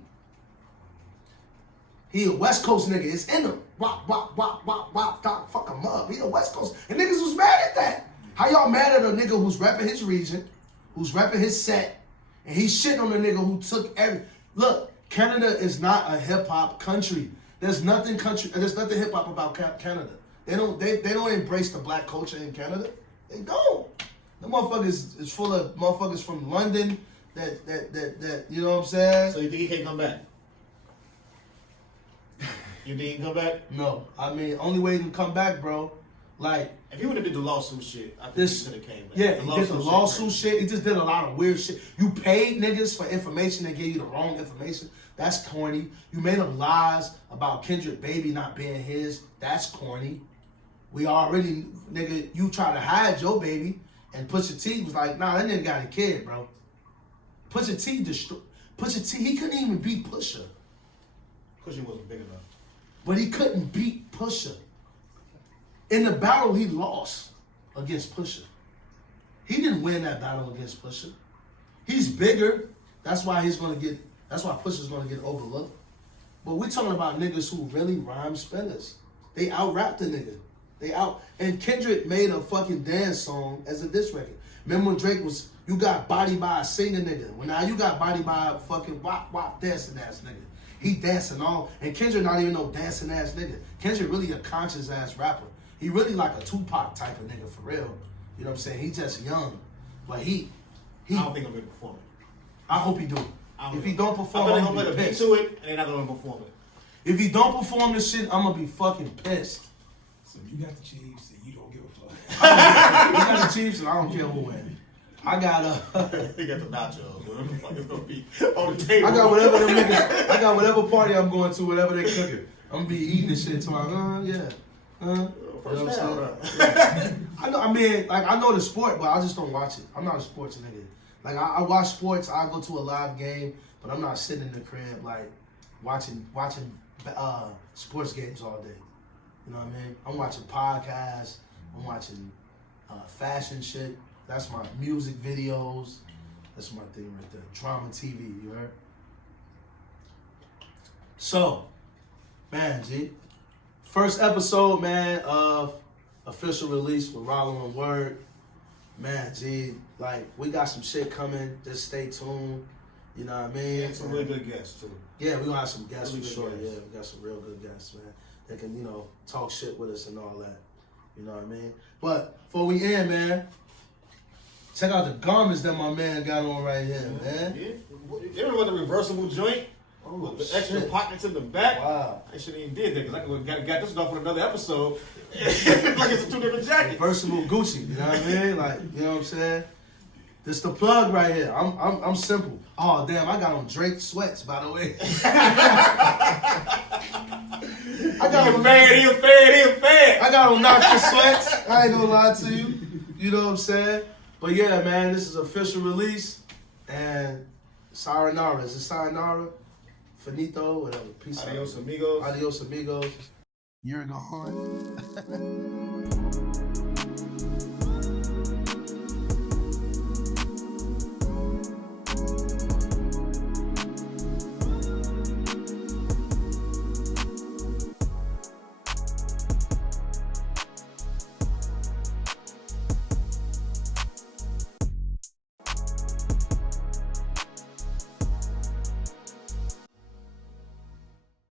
a West Coast nigga. It's in him. Wop, fuck him up. He a West Coast. And niggas was mad at that. How y'all mad at a nigga who's repping his region, who's repping his set, and he's shitting on the nigga who took every... Look, Canada is not a hip-hop country. There's nothing hip-hop about Canada. They don't embrace the black culture in Canada. They don't. The motherfuckers is full of motherfuckers from London that you know what I'm saying? So you think he can't come back? You think he can come back? No. I mean, only way he can come back, bro. Like, If he would have did the lawsuit shit, I think this, he could have came back. yeah, he did the lawsuit crazy. shit. He just did a lot of weird shit. You paid niggas for information that gave you the wrong information. That's corny. You made up lies about Kendrick Baby not being his. That's corny. We already, nigga, you try to hide your baby, and Pusha T was like, nah, that nigga got a kid, bro. Pusha T, he couldn't even beat Pusha. Pusha wasn't big enough. But he couldn't beat Pusha. In the battle, he lost against Pusha. He didn't win that battle against Pusha. He's bigger. That's why Pusha's gonna get overlooked. But we're talking about niggas who really rhyme spinners. They out-rap the nigga. And Kendrick made a fucking dance song as a diss record. Remember when Drake was, you got body by a singer nigga. Well, now you got body by a fucking wop dancing ass nigga. He dancing all, and Kendrick not even no dancing ass nigga. Kendrick really a conscious ass rapper. He really like a Tupac type of nigga for real. You know what I'm saying? He just young, but he. I don't think I'm gonna perform it. I hope he do. If he don't perform, I'm I'm gonna gonna put be a beat pissed. to it, and they're not gonna perform it. If he don't perform this shit, I'm gonna be fucking pissed. So you got the Chiefs and you don't give a fuck. You got the Chiefs, and I don't care who wins. I got He got the nachos. Whatever the fuck is gonna be on the table. I got whatever them niggas. I got whatever party I'm going to, whatever they cooking. I'm gonna be eating this shit tomorrow. Yeah. You know what I'm saying? I know. I mean, like I know the sport, but I just don't watch it. I'm not a sports nigga. Like I watch sports. I go to a live game, but I'm not sitting in the crib like watching sports games all day. You know what I mean? I'm watching podcasts. I'm watching fashion shit. That's my music videos. That's my thing right there. Drama TV, you heard? So, man, G. First episode, man, of official release with RALLO and Word. Man, G, like, we got some shit coming. Just stay tuned. You know what I mean? And some really good guests, too. Yeah, we're gonna have some guests Really for good sure. guests. Yeah, we got some real good guests, man. That can, you know, talk shit with us and all that. You know what I mean? But before we end, man, check out the garments that my man got on right here, man. Yeah. You ever with the reversible joint? Oh, With the extra shit. pockets in the back? Wow. I shouldn't even did that because I could have got this off for another episode. Like it's two different jackets. Versatile Gucci, you know what I mean? Like, you know what I'm saying? This the plug right here. I'm simple. Oh damn, I got on Drake sweats, by the way. I got on He a fan. I got on Knocker sweats. I ain't gonna lie to you. You know what I'm saying? But yeah, man, this is official release. And sayonara. Is it sayonara? Finito, whatever. Peace out. Adios, amigos. Adios, amigos. You're gone.